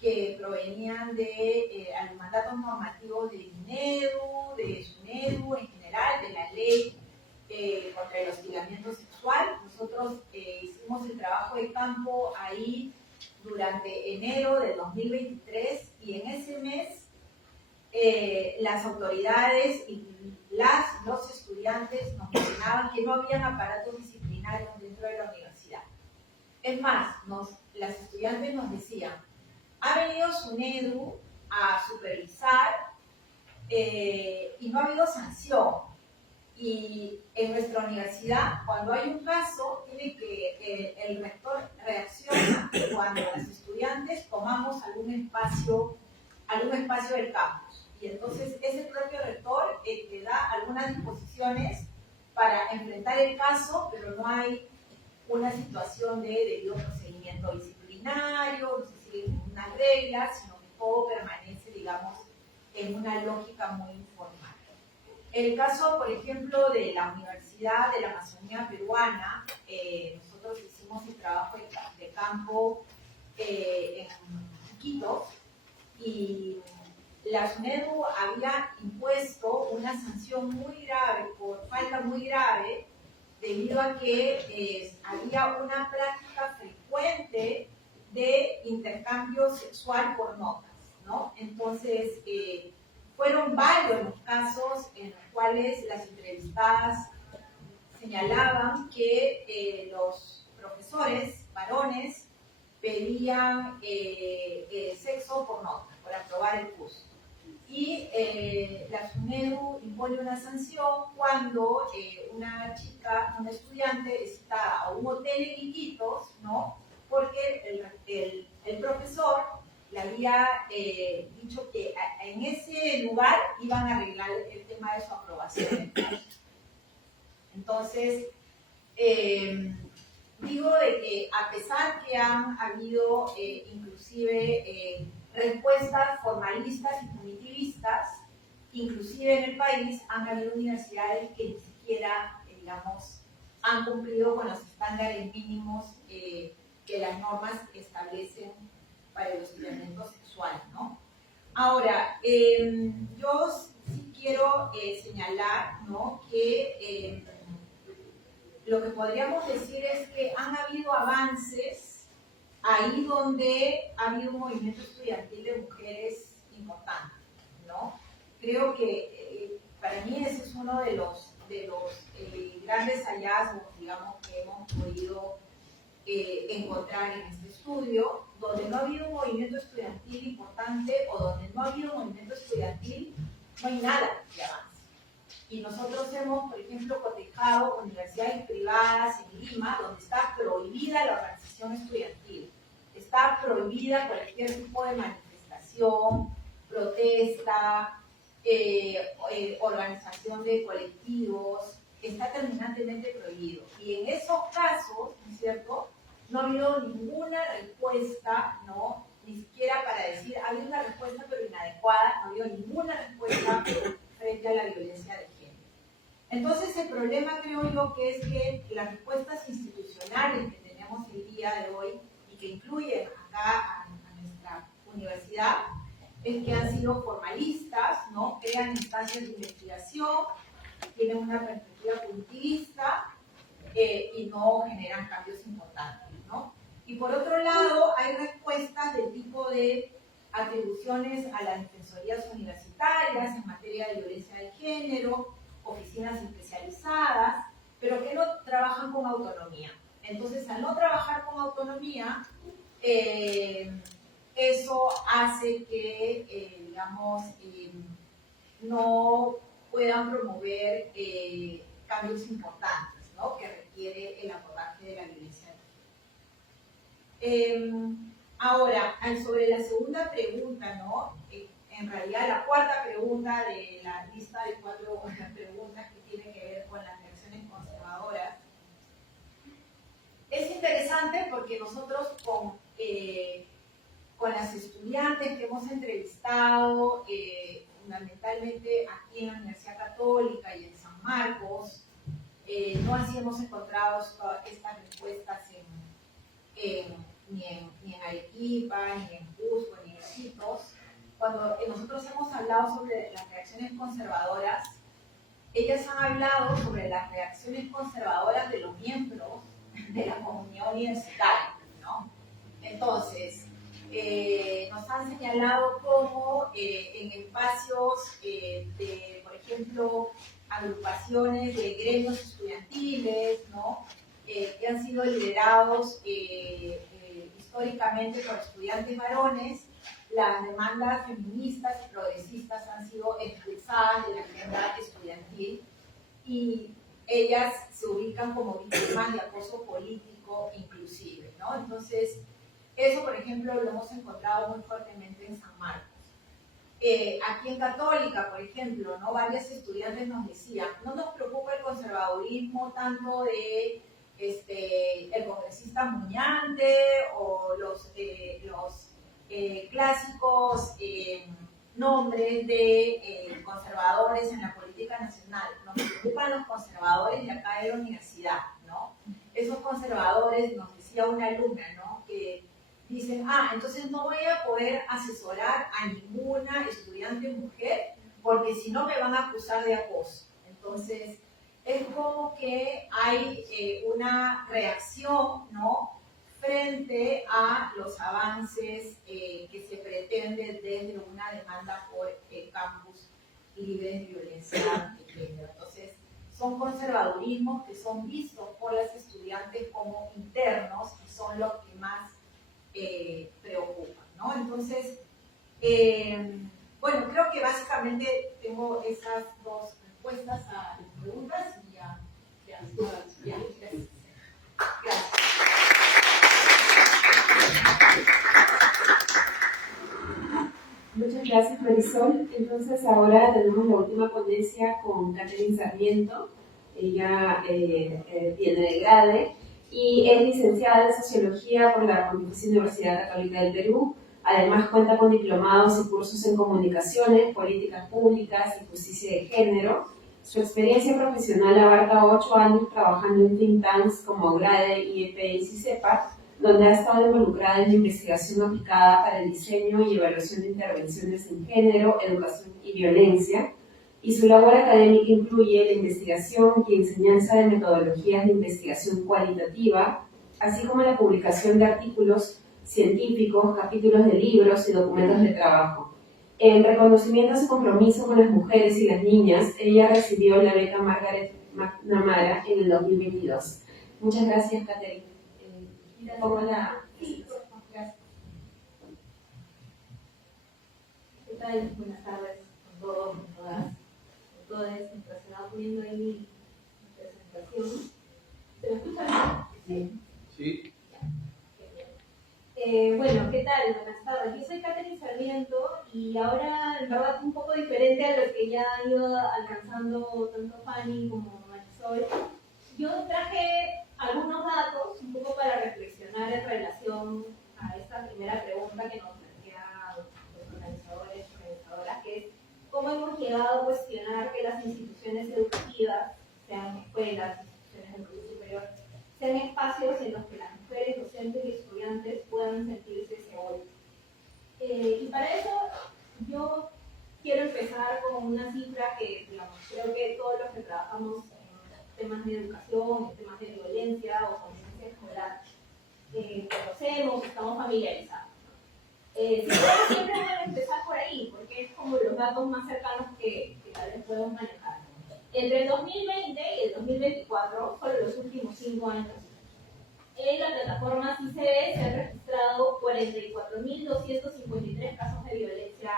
que provenían de los mandatos normativos de INEDU, de SUNEDU en general, de la ley contra el hostigamiento sexual. Nosotros hicimos el trabajo de campo ahí durante enero del 2023 y en ese mes las autoridades y los estudiantes nos mencionaban que no habían aparatos disciplinarios dentro de la universidad. Es más, las estudiantes nos decían, ha venido SUNEDU a supervisar y no ha habido sanción. Y en nuestra universidad, cuando hay un caso, tiene que el rector reacciona cuando los estudiantes tomamos algún espacio del campus. Y entonces es el propio rector el que da algunas disposiciones para enfrentar el caso, pero no hay una situación de debido procedimiento disciplinario, no se siguen unas reglas, sino que todo permanece, digamos, en una lógica muy informal. El caso, por ejemplo, de la Universidad de la Amazonía Peruana, nosotros hicimos el trabajo de campo en Iquitos y la SUNEDU había impuesto una sanción muy grave, por falta muy grave, debido a que había una práctica frecuente de intercambio sexual por notas, ¿no? Entonces, fueron varios los casos en los cuales las entrevistadas señalaban que los profesores varones pedían sexo por nota, por aprobar el curso. Y la SUNEDU impone una sanción cuando una chica, una estudiante, está a un hotel en Iquitos, ¿no? Porque el profesor le había dicho que en ese lugar iban a arreglar el tema de su aprobación. Entonces, digo de que a pesar que han habido inclusive respuestas formalistas y punitivistas, inclusive en el país han habido universidades que ni siquiera, digamos, han cumplido con los estándares mínimos que las normas establecen para el hostigamiento sexual, ¿no? Ahora, yo sí quiero señalar, ¿no?, que lo que podríamos decir es que han habido avances ahí donde ha habido un movimiento estudiantil de mujeres importante, ¿no? Creo que para mí ese es uno de los grandes hallazgos, digamos, que hemos podido encontrar en este estudio, donde no ha habido un movimiento estudiantil importante o donde no ha habido un movimiento estudiantil, no hay nada de avance. Y nosotros hemos, por ejemplo, cotejado universidades privadas en Lima, donde está prohibida la organización estudiantil. Está prohibida cualquier tipo de manifestación, protesta, organización de colectivos. Está terminantemente prohibido. Y en esos casos, ¿no es cierto?, no ha habido ninguna respuesta, ¿no?, ni siquiera para decir, ha habido una respuesta pero inadecuada, no ha habido ninguna respuesta frente a la violencia de género. Entonces el problema, creo yo, que es que las respuestas institucionales que tenemos el día de hoy y que incluyen acá a nuestra universidad, es que han sido formalistas, ¿no?, crean instancias de investigación, tienen una perspectiva punitivista y no generan cambios importantes, ¿no? Y por otro lado, hay respuestas del tipo de atribuciones a las defensorías universitarias en materia de violencia de género, oficinas especializadas, pero que no trabajan con autonomía. Entonces, al no trabajar con autonomía, eso hace que, digamos, no puedan promover cambios importantes, ¿no?, que requiere el abordaje de la violencia de género. Ahora, sobre la segunda pregunta, ¿no?, en realidad la cuarta pregunta de la lista de 4 preguntas que tiene que ver con las reacciones conservadoras, es interesante porque nosotros con las estudiantes que hemos entrevistado, fundamentalmente aquí en la Universidad Católica y en San Marcos, no así hemos encontrado estas respuestas ni en Arequipa, ni en Cusco, ni en requisitos, cuando nosotros hemos hablado sobre las reacciones conservadoras, ellas han hablado sobre las reacciones conservadoras de los miembros de la comunidad universitaria, ¿no? Entonces, nos han señalado cómo en espacios de, por ejemplo, agrupaciones de gremios estudiantiles, ¿no? Que han sido liderados históricamente por estudiantes varones, las demandas feministas y progresistas han sido expulsadas de la agenda estudiantil y ellas se ubican como víctimas de acoso político inclusive, ¿no? Entonces, eso, por ejemplo, lo hemos encontrado muy fuertemente en San Marcos. Aquí en Católica, por ejemplo, ¿no? Varios estudiantes nos decían, no nos preocupa el conservadurismo tanto de el congresista Muñante o los clásicos nombres de conservadores en la política nacional. Nos preocupan los conservadores de acá de la universidad, ¿no? Esos conservadores, nos decía una alumna, ¿no? Que dicen, entonces no voy a poder asesorar a ninguna estudiante mujer porque si no me van a acusar de acoso. Entonces, es como que hay una reacción, ¿no?, frente a los avances que se pretenden desde una demanda por campus libres de violencia de género. Entonces, son conservadurismos que son vistos por las estudiantes como internos y son los que más preocupan, ¿no? Entonces, bueno, creo que básicamente tengo esas dos respuestas a las preguntas y ya. Gracias. Muchas gracias, Marisol. Entonces, ahora tenemos la última ponencia con Catherine Sarmiento. Ella viene de Grade y es licenciada en Sociología por la Pontificia Universidad Católica del Perú. Además, cuenta con diplomados y cursos en Comunicaciones, Políticas Públicas y Justicia de Género. Su experiencia profesional abarca 8 años trabajando en think tanks como Grade, IEP y CICEPA, donde ha estado involucrada en la investigación aplicada para el diseño y evaluación de intervenciones en género, educación y violencia, y su labor académica incluye la investigación y enseñanza de metodologías de investigación cualitativa, así como la publicación de artículos científicos, capítulos de libros y documentos de trabajo. En reconocimiento a su compromiso con las mujeres y las niñas, ella recibió la beca Margaret McNamara en el 2022. Muchas gracias, Catherine. Pongo la... Sí, gracias. ¿Qué tal? Buenas tardes con todos, con todas. Con todas, mientras se va poniendo ahí mi presentación. ¿Se me escucha bien? Sí. Bueno, ¿qué tal? Buenas tardes. Yo soy Catherine Sarmiento y ahora, en verdad, un poco diferente a lo que ya han ido alcanzando tanto Fanny como Marisol. Yo traje algunos datos un poco para reflexionar en relación a esta primera pregunta que nos plantea los organizadores y organizadoras, que es cómo hemos llegado a cuestionar que las instituciones educativas, sean escuelas, instituciones de educación superior, sean espacios en los que las mujeres, docentes y estudiantes puedan sentirse seguras. Y para eso yo quiero empezar con una cifra que, digamos, creo que todos los que trabajamos temas de educación, temas de violencia o convivencia escolar, conocemos, estamos familiarizados. Siempre voy a empezar por ahí, porque es como los datos más cercanos que tal vez podemos manejar. Entre el 2020 y el 2024, solo los últimos 5 años, en la plataforma CICD se han registrado 44.253 casos de violencia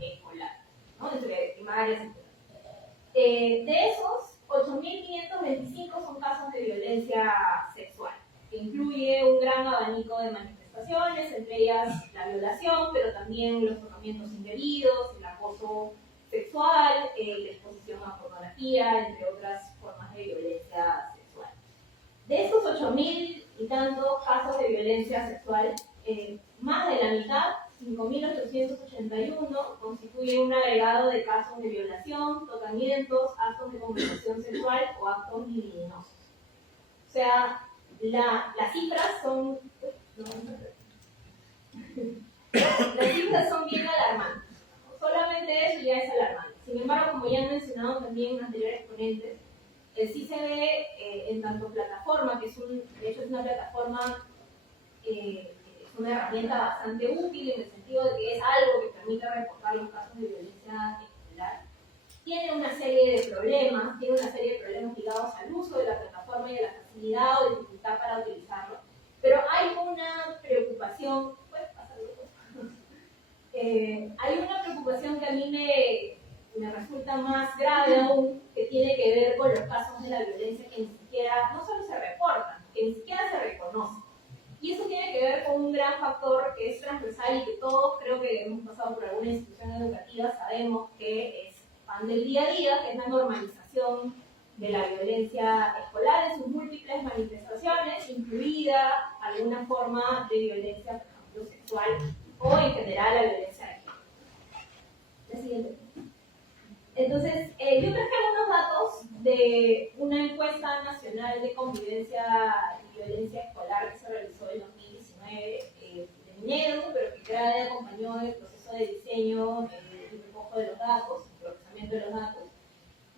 escolar, ¿no? Entre primarias y secundarias. De esos, 8.525 son casos de violencia sexual, que incluye un gran abanico de manifestaciones, entre ellas la violación, pero también los tocamientos indebidos, el acoso sexual, la exposición a pornografía, entre otras formas de violencia sexual. De estos 8.000 y tantos casos de violencia sexual, más de la mitad, 5.881, constituye un agregado de casos de violación, tocamientos, actos de conversación sexual o actos libidinosos. O sea, las cifras son... las cifras son como ya han mencionado también anteriores ponentes, sí se ve en tanto plataforma, que de hecho es una plataforma, es una herramienta bastante útil en el sentido de que es algo que permite reportar los casos de violencia escolar. Tiene una serie de problemas, ligados al uso de la plataforma y a la facilidad o dificultad para utilizarlo. Pero hay una preocupación, ¿puedes pasarlo? Hay una preocupación que a mí me resulta más grave aún, que tiene que ver con los casos de la violencia que ni siquiera, no solo se reportan, que ni siquiera se reconocen. Y eso tiene que ver con un gran factor que es transversal y que todos creo que hemos pasado por alguna institución educativa, sabemos que es pan del día a día, que es la normalización de la violencia escolar en sus múltiples manifestaciones, incluida alguna forma de violencia, por ejemplo, sexual o en general la violencia de género. La siguiente. Entonces, yo traje algunos datos de una encuesta nacional de convivencia y violencia escolar que se realizó en 2019 de Minedu, pero que cada vez acompañó el proceso de diseño y recojo de los datos, procesamiento de los datos,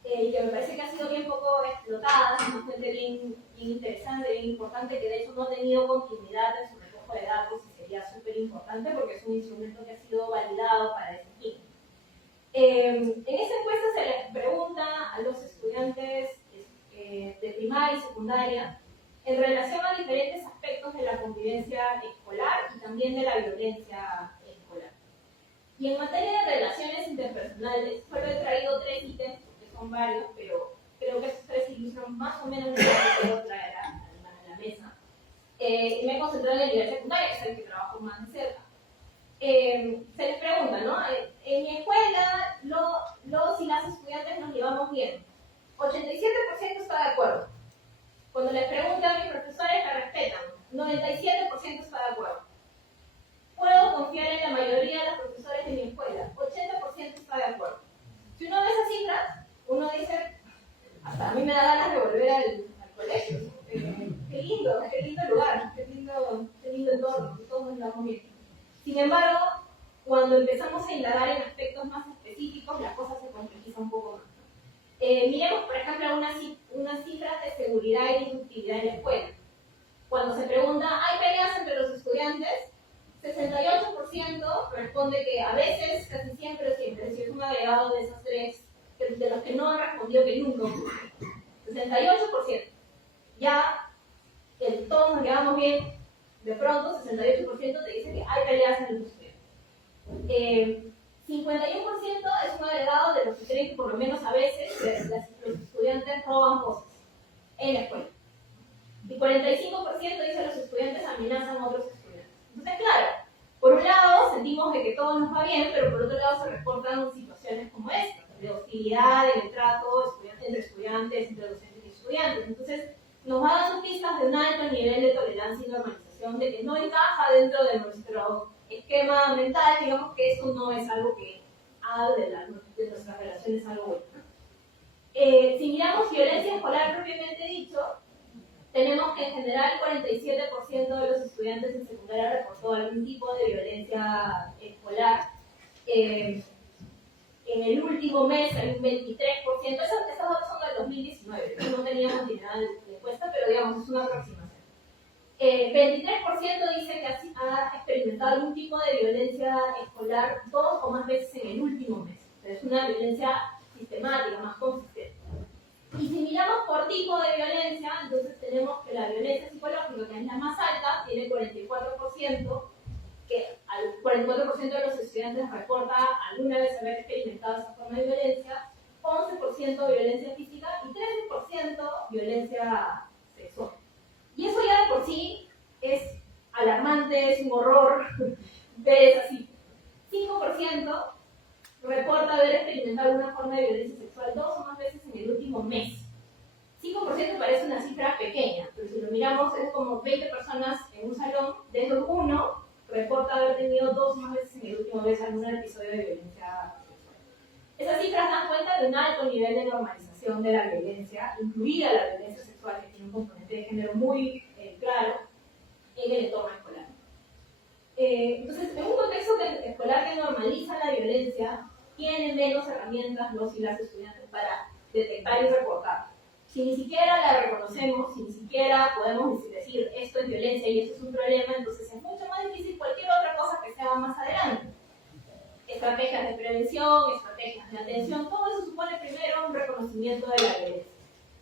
y que me parece que ha sido bien poco explotada, es una fuente bien interesante, bien importante, que de hecho no ha tenido continuidad en su recojo de datos y sería súper importante porque es un instrumento que ha sido validado para ese fin. En esa encuesta se les pregunta a los estudiantes de primaria y secundaria en relación a diferentes aspectos de la convivencia escolar y también de la violencia escolar. Y en materia de relaciones interpersonales, solo he traído 3 ítems, porque son varios, pero creo que estos 3 ilustran más o menos lo que quiero traer a la mesa. Y me he concentrado en el nivel secundario, que es el que trabajo más de cerca. Se les pregunta, ¿no? En mi escuela, los y las estudiantes nos llevamos bien. 87% está de acuerdo. Cuando les pregunto a mis profesores, me respetan. 97% está de acuerdo. Puedo confiar en la mayoría de los profesores de mi escuela. 80% está de acuerdo. Si uno ve esas cifras, uno dice, hasta a mí me da ganas de volver al colegio. Qué lindo lugar, qué lindo entorno, todos nos llevamos bien. Sin embargo, cuando empezamos a indagar en aspectos más específicos, las cosas se complejizan un poco más. Miremos, por ejemplo, unas cifras de seguridad y disruptividad en la escuela. Cuando se pregunta, ¿hay peleas entre los estudiantes? 68% responde que a veces, casi siempre, es decir, es un agregado de esos 3, de los que no han respondido que nunca ocurre. 68%. Ya, todos nos llevamos bien. De pronto, 68% te dice que hay peleas entre los estudiantes. 51% es un agregado de los que creen que por lo menos a veces los estudiantes roban cosas en la escuela. Y 45% dice que los estudiantes amenazan a otros estudiantes. Entonces, claro, por un lado sentimos que todo nos va bien, pero por otro lado se reportan situaciones como esta, de hostilidad, de trato, entre estudiantes, entre docentes y estudiantes. Entonces, nos va dando pistas de un alto nivel de tolerancia y normalización, de que no encaja dentro de nuestro esquema mental, digamos que esto no es algo que haga de nuestras relaciones algo bueno. Si miramos violencia escolar propiamente dicho, tenemos que en general 47% de los estudiantes en secundaria reportó algún tipo de violencia escolar. En el último mes hay un 23%, esos datos son del 2019, no teníamos continuidad de encuesta, pero digamos es una aproximación. 23% dice que ha experimentado algún tipo de violencia escolar 2 o más veces en el último mes. Es una violencia sistemática, más consistente. Y si miramos por tipo de violencia, entonces tenemos que la violencia psicológica, que es la más alta, tiene 44%, que al 44% de los estudiantes reporta alguna vez haber experimentado esa forma de violencia, 11% violencia física y 13% violencia sexual. Y eso ya de por sí es alarmante, es un horror ver esa cifra. 5% reporta haber experimentado alguna forma de violencia sexual 2 o más veces en el último mes. 5% parece una cifra pequeña, pero si lo miramos es como 20 personas en un salón, de esos uno reporta haber tenido 2 o más veces en el último mes algún episodio de violencia sexual. Esas cifras dan cuenta de un alto nivel de normalización de la violencia, incluida la violencia sexual, que tiene un componente de género muy claro en el entorno escolar. Entonces, en un contexto escolar que normaliza la violencia, tienen menos herramientas los y las estudiantes para detectar y reportar. Si ni siquiera la reconocemos, si ni siquiera podemos decir esto es violencia y esto es un problema, entonces es mucho más difícil cualquier otra cosa que se haga más adelante. Estrategias de prevención, estrategias de atención, todo eso supone primero un reconocimiento de la violencia.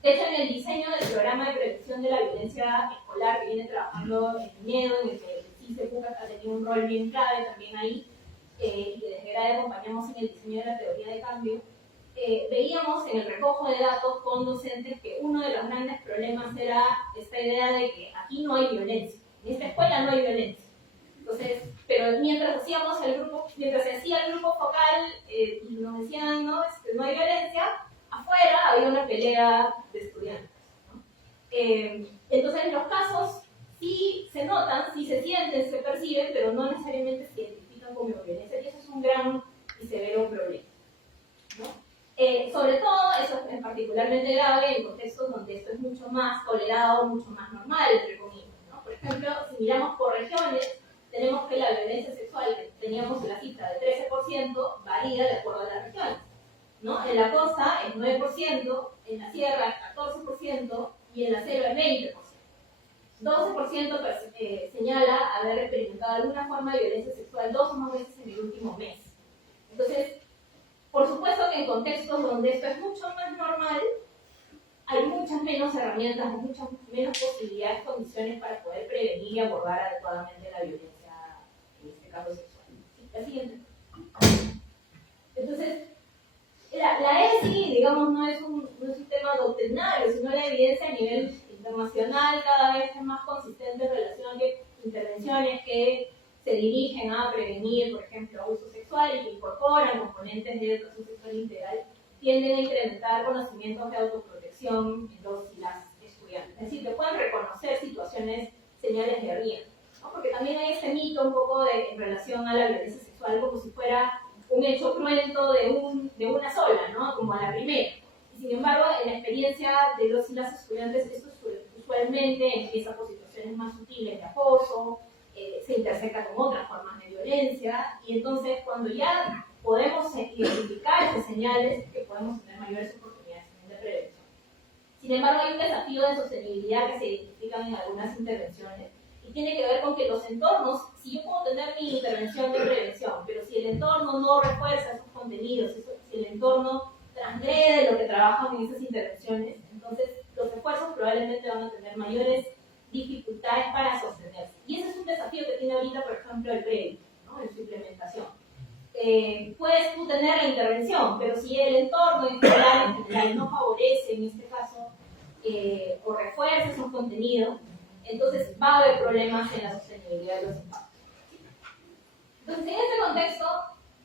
De hecho, en el diseño del programa de prevención de la violencia escolar que viene trabajando en Pinedo, en el que el CICEPUC ha tenido un rol bien clave también ahí, y que desde GRADE acompañamos en el diseño de la teoría de cambio, veíamos en el recojo de datos con docentes que uno de los grandes problemas era esta idea de que aquí no hay violencia, en esta escuela no hay violencia. Entonces, pero mientras hacíamos el grupo, mientras se hacía el grupo focal y nos decían no hay violencia, afuera había una pelea de estudiantes, ¿no? Entonces los casos sí se notan, sí se sienten, se perciben, pero no necesariamente se identifican como violencia, y eso es un gran y severo problema, ¿no? Sobre todo, eso es particularmente grave en contextos donde esto es mucho más tolerado, mucho más normal, entre comillas, ¿no? Por ejemplo, si miramos por regiones, tenemos que la violencia sexual, que teníamos la cifra de 13%, varía de acuerdo a las regiones, ¿no? En la costa es 9%, en la sierra es 14% y en la selva es 20%. 12% señala haber experimentado alguna forma de violencia sexual 2 o más veces en el último mes. Entonces, por supuesto que en contextos donde esto es mucho más normal, hay muchas menos herramientas, muchas menos posibilidades, condiciones para poder prevenir y abordar adecuadamente la violencia, en este caso sexual. ¿Sí? La siguiente. Entonces, la ESI, digamos, no es un tema doctrinario, sino la evidencia a nivel internacional cada vez es más consistente en relación a intervenciones que se dirigen a prevenir, por ejemplo, abuso sexual y que incorporan componentes de educación sexual integral, tienden a incrementar conocimientos de autoprotección en los y las estudiantes. Es decir, que pueden reconocer situaciones, señales de riesgo, ¿no? Porque también hay este mito un poco en relación a la violencia sexual como si fuera un hecho cruento de una sola, ¿no? Como a la primera. Y sin embargo, en la experiencia de los y las estudiantes, esto usualmente empieza por situaciones más sutiles de acoso, se intersecta con otras formas de violencia, y entonces cuando ya podemos identificar esas señales, que podemos tener mayores oportunidades de prevención. Sin embargo, hay un desafío de sostenibilidad que se identifican en algunas intervenciones, y tiene que ver con que los entornos, si yo puedo tener mi intervención de prevención, pero si el entorno no refuerza esos contenidos, si el entorno transgrede lo que trabajan en esas intervenciones, entonces los esfuerzos probablemente van a tener mayores dificultades para sostenerse. Y ese es un desafío que tiene ahorita, por ejemplo, el PREVI, ¿no? En su implementación. Puedes tú tener la intervención, pero si el entorno en general no favorece, en este caso, o refuerza esos contenidos, entonces va a haber problemas en la sostenibilidad de los impactos. Entonces, en este contexto,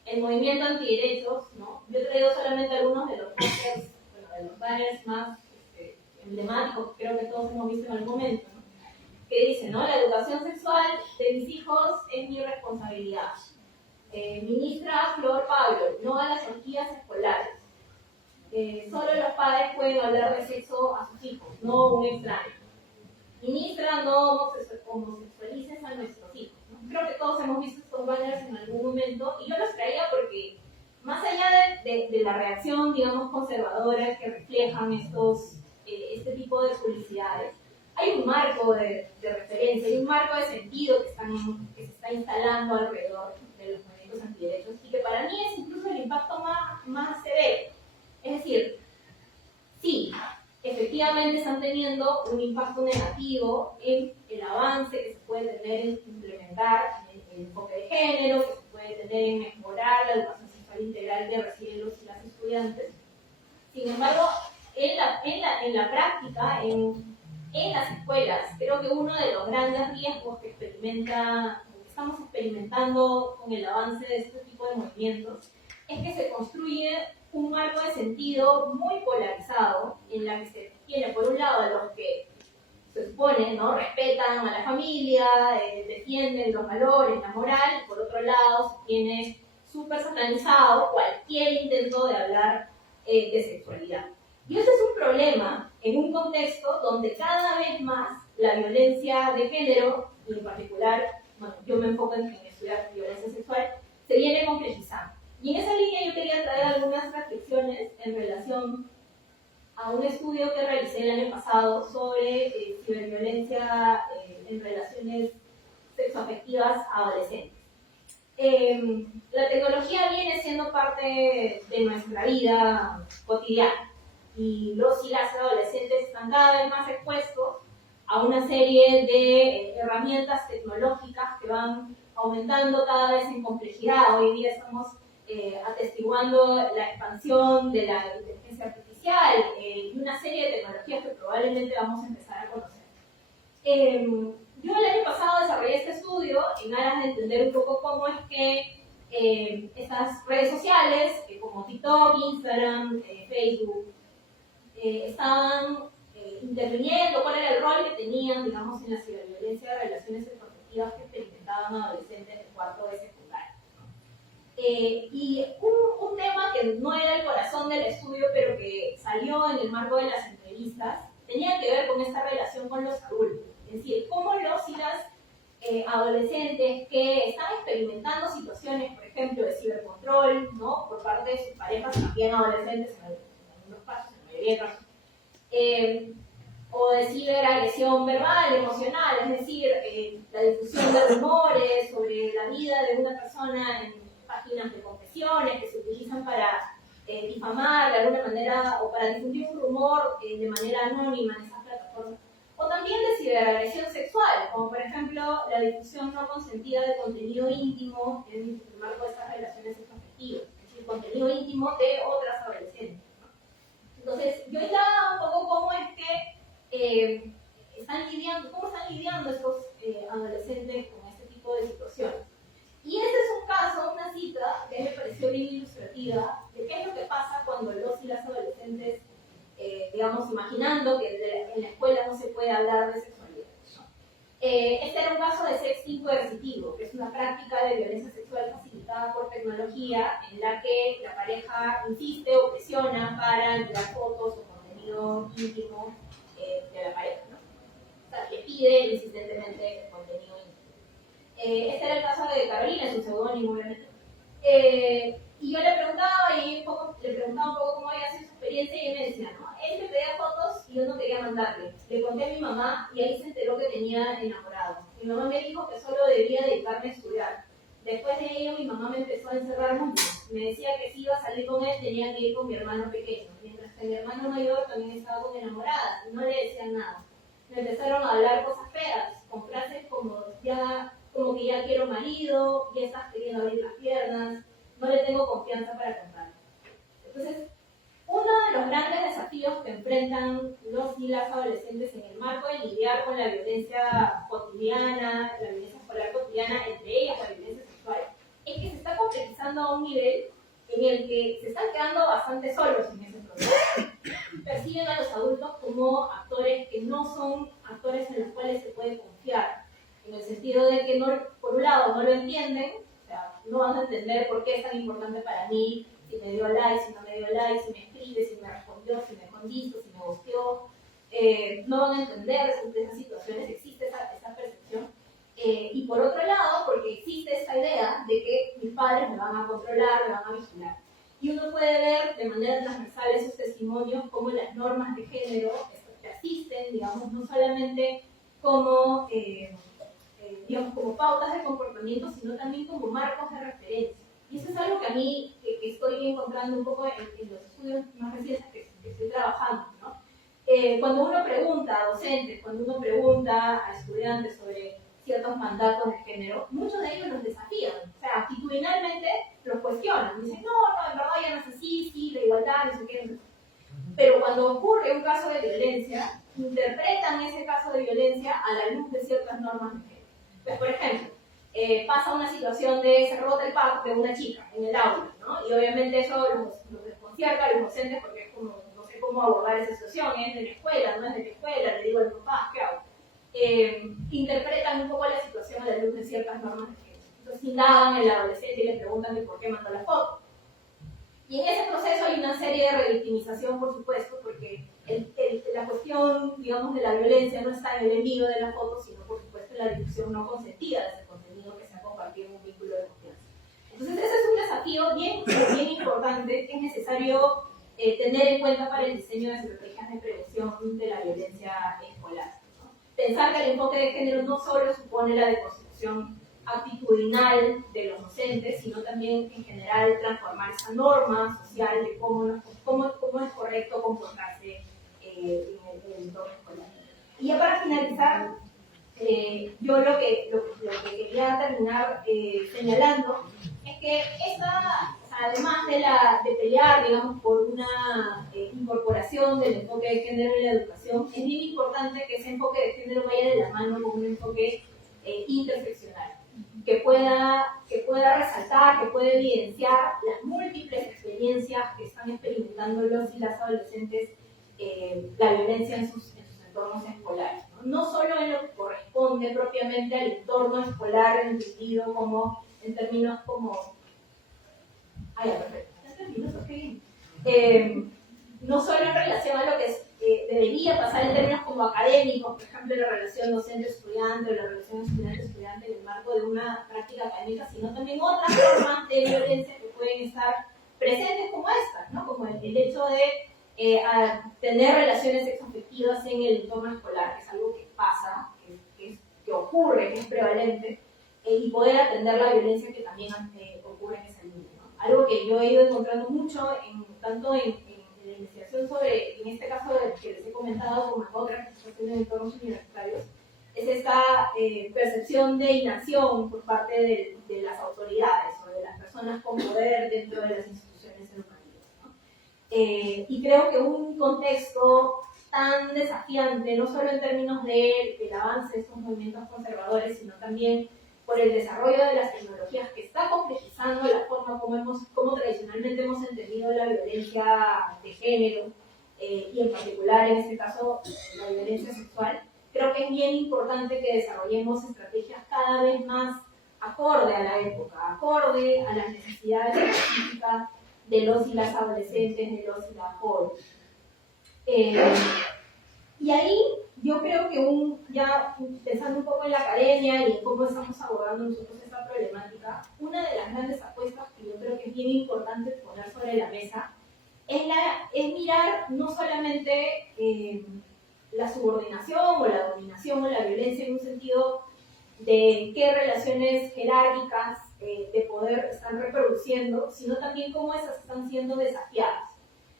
el movimiento antiderechos, ¿no? Yo he traído solamente algunos de los posters, bueno, de los banners más emblemáticos que creo que todos hemos visto en algún momento, ¿no? Que dice, ¿no? La educación sexual de mis hijos es mi responsabilidad. Ministra Flor Pablo, no a las orgías escolares. Solo los padres pueden hablar de sexo a sus hijos, no un extraño. Ministra, no homosexualices a nuestros hijos, ¿no? Creo que todos hemos visto estos banners en algún momento, y yo los traía porque, más allá de la reacción, digamos, conservadora que reflejan este tipo de publicidades, hay un marco de referencia, hay un marco de sentido que se está instalando alrededor de los movimientos antiderechos, y que para mí es incluso el impacto más severo. Es decir, sí, efectivamente están teniendo un impacto negativo en el avance que se puede tener en implementar el enfoque de género, que se puede tener en mejorar la educación sexual integral que reciben los y las estudiantes. Sin embargo, en la práctica, en las escuelas, creo que uno de los grandes riesgos que estamos experimentando con el avance de este tipo de movimientos es que se construye un marco de sentido muy polarizado, en la que se tiene por un lado a los que se supone, ¿no?, respetan a la familia, defienden los valores, la moral, y por otro lado se tiene súper satanizado cualquier intento de hablar de sexualidad. Y ese es un problema en un contexto donde cada vez más la violencia de género, y en particular, bueno, yo me enfoco en estudiar violencia sexual, se viene complejizando. Y en esa línea yo quería traer algunas reflexiones en relación a un estudio que realicé el año pasado sobre ciberviolencia en relaciones sexoafectivas a adolescentes. La tecnología viene siendo parte de nuestra vida cotidiana y los y las adolescentes están cada vez más expuestos a una serie de herramientas tecnológicas que van aumentando cada vez en complejidad. Hoy día estamos atestiguando la expansión de la inteligencia artificial y una serie de tecnologías que probablemente vamos a empezar a conocer. Yo el año pasado desarrollé este estudio en aras de entender un poco cómo es que estas redes sociales, como TikTok, Instagram, Facebook, estaban interviniendo, cuál era el rol que tenían, digamos, en la ciberviolencia de relaciones sexoafectivas que experimentaban adolescentes en cuarto de secundaria. Y un tema que no era el corazón del estudio, pero que salió en el marco de las entrevistas, tenía que ver con esta relación con los adultos. Es decir, cómo los y las adolescentes que están experimentando situaciones, por ejemplo, de cibercontrol, ¿no?, por parte de sus parejas, también adolescentes en algunos casos, en la mayoría de casos, o de ciberagresión verbal, emocional, es decir, la difusión de rumores sobre la vida de una persona en páginas de confesiones que se utilizan para difamar de alguna manera o para difundir un rumor de manera anónima en esas plataformas. O también de ciberagresión sexual, como por ejemplo la difusión no consentida de contenido íntimo en el marco de estas relaciones sexoafectivas, es decir, contenido íntimo de otras adolescentes, ¿no? Entonces, yo indagaba un poco cómo es que están lidiando estos adolescentes con este tipo de situaciones. Y este es un caso, una cita que me pareció bien ilustrativa de qué es lo que pasa cuando los y las adolescentes, digamos, imaginando que en la escuela no se puede hablar de sexualidad, ¿no? Este era un caso de sexting coercitivo, que es una práctica de violencia sexual facilitada por tecnología en la que la pareja insiste o presiona para enviar fotos o contenido íntimo de la pareja, ¿no? O sea, le pide insistentemente contenido íntimo. Este era el caso de Carolina, es un seudónimo, obviamente. Y yo le preguntaba un poco cómo había sido su experiencia y él me decía, ¿no? Él me pedía fotos y yo no quería mandarle. Le conté a mi mamá y ahí se enteró que tenía enamorado. Mi mamá me dijo que solo debía dedicarme a estudiar. Después de ello, mi mamá me empezó a encerrar mucho. Me decía que si iba a salir con él tenía que ir con mi hermano pequeño, mientras que mi hermano mayor también estaba con enamorada y no le decían nada. Me empezaron a hablar cosas feas, con frases como que ya quiero marido, ya estás queriendo abrir las piernas, no le tengo confianza para contar. Entonces, uno de los grandes desafíos que enfrentan los y las adolescentes en el marco de lidiar con la violencia cotidiana, la violencia escolar cotidiana, entre ellas la violencia sexual, es que se está complejizando a un nivel en el que se están quedando bastante solos en ese proceso. Perciben a los adultos como actores que no son actores en los cuales se puede confiar, en el sentido de que, por un lado, no lo entienden, o sea, no van a entender por qué es tan importante para mí, si me dio like, si no me dio like, si me escribe, si me respondió, si me condisto, si me bosteó, no van a entender de esas situaciones, existe esa percepción. Y por otro lado, porque existe esta idea de que mis padres me van a controlar, me van a vigilar. Y uno puede ver de manera transversal esos testimonios como las normas de género que asisten, digamos, no solamente como como pautas de comportamiento, sino también como marcos de referencia. Y eso es algo que a mí que estoy encontrando un poco en los estudios más recientes que estoy trabajando, ¿no? Cuando uno pregunta a docentes, cuando uno pregunta a estudiantes sobre ciertos mandatos de género, muchos de ellos los desafían, o sea, actitudinalmente los cuestionan, dicen, no, en verdad ya no es así, sí, la igualdad, no sé qué, no sé. Pero cuando ocurre un caso de violencia, interpretan ese caso de violencia a la luz de ciertas normas de género. Pues, por ejemplo, pasa una situación de se rota el pack de una chica en el aula, ¿no? Y obviamente eso los desconcierta a los docentes porque es como, no sé cómo abordar esa situación, es de la escuela, no es de la escuela, le digo a los papás, ¿qué hago? Interpretan un poco la situación a la luz de ciertas normas de género. Entonces indagan en el adolescente y le preguntan de por qué mandó la foto. Y en ese proceso hay una serie de revictimización, por supuesto, porque la cuestión, digamos, de la violencia no está en el envío de la foto, sino, por supuesto, en la difusión no consentida de ese contenido que se ha compartido en un vínculo de confianza. Entonces, ese es un desafío bien que es necesario tener en cuenta para el diseño de estrategias de prevención de la violencia escolar, ¿no? Pensar que el enfoque de género no solo supone la deconstrucción actitudinal de los docentes, sino también en general transformar esa norma social de cómo es correcto comportarse en el entorno escolar. Y ya para finalizar, yo lo que quería terminar señalando es que además de pelear, digamos, por una incorporación del enfoque de género en la educación, es bien importante que ese enfoque de género vaya de la mano con un enfoque interseccional, que pueda resaltar, que pueda evidenciar las múltiples experiencias que están experimentando los y las adolescentes, la violencia en sus entornos escolares, ¿no? No solo en lo que corresponde propiamente al entorno escolar entendido como, en términos como... no solo en relación a lo que debería pasar en términos como académicos, por ejemplo, la relación docente-estudiante o la relación estudiante-estudiante en el marco de una práctica académica, sino también otras formas de violencia que pueden estar presentes como estas, ¿no? Como el hecho de tener relaciones sexoafectivas en el entorno escolar, que es algo que pasa, que ocurre, que es prevalente, y poder atender la violencia que también ocurre en esa línea, ¿no? Algo que yo he ido encontrando mucho, tanto en la investigación sobre, en este caso que les he comentado, como en otras que se hacen en entornos universitarios, es esta percepción de inacción por parte de las autoridades o de las personas con poder dentro de las instituciones educativas, ¿no? Y creo que un contexto tan desafiante, no solo en términos del avance de estos movimientos conservadores, sino también por el desarrollo de las tecnologías, que está complejizando la forma como tradicionalmente hemos entendido la violencia de género, y en particular en este caso la violencia sexual. Creo que es bien importante que desarrollemos estrategias cada vez más acorde a la época, acorde a las necesidades específicas de los y las adolescentes, de los y las jóvenes. Y ahí yo creo que ya pensando un poco en la academia y en cómo estamos abordando nosotros esta problemática, una de las grandes apuestas que yo creo que es bien importante poner sobre la mesa es mirar no solamente la subordinación o la dominación o la violencia en un sentido de qué relaciones jerárquicas de poder están reproduciendo, sino también cómo esas están siendo desafiadas.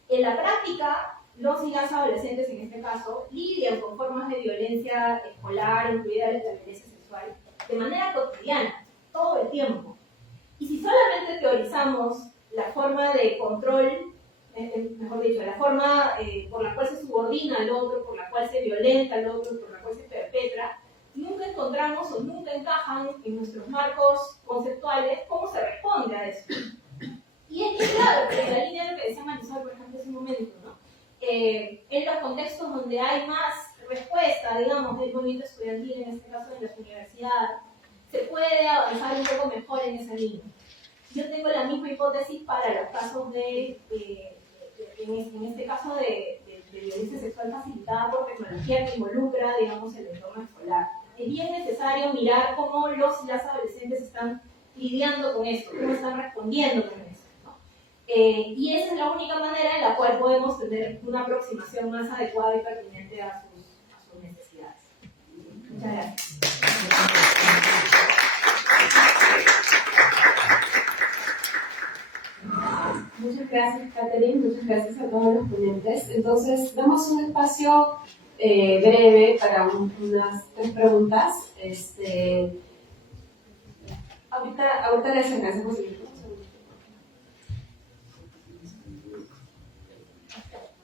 En la práctica, los y las adolescentes, en este caso, lidian con formas de violencia escolar, incluida la violencia sexual, de manera cotidiana, todo el tiempo. Y si solamente teorizamos la forma de control, mejor dicho, la forma por la cual se subordina al otro, por la cual se violenta al otro, por la cual se perpetra, nunca encontramos o nunca encajan en nuestros marcos conceptuales cómo se responde a eso. Y es bien claro, porque en la línea de lo que decía Marisol, por ejemplo, hace un momento, ¿no? En los contextos donde hay más respuesta, digamos, del movimiento estudiantil, en este caso en las universidades, se puede avanzar un poco mejor en esa línea. Yo tengo la misma hipótesis para los casos en este caso de violencia sexual facilitada por tecnología que involucra, digamos, el entorno escolar. Es bien necesario mirar cómo los y las adolescentes están lidiando con esto, cómo están respondiendo con esto, ¿no? Y esa es la única manera en la cual podemos tener una aproximación más adecuada y pertinente a sus necesidades. Muchas gracias. Muchas gracias, Catherine, muchas gracias a todos los ponentes. Entonces, damos un espacio breve para unas 3 preguntas. Ahorita les alcanzamos el tiempo.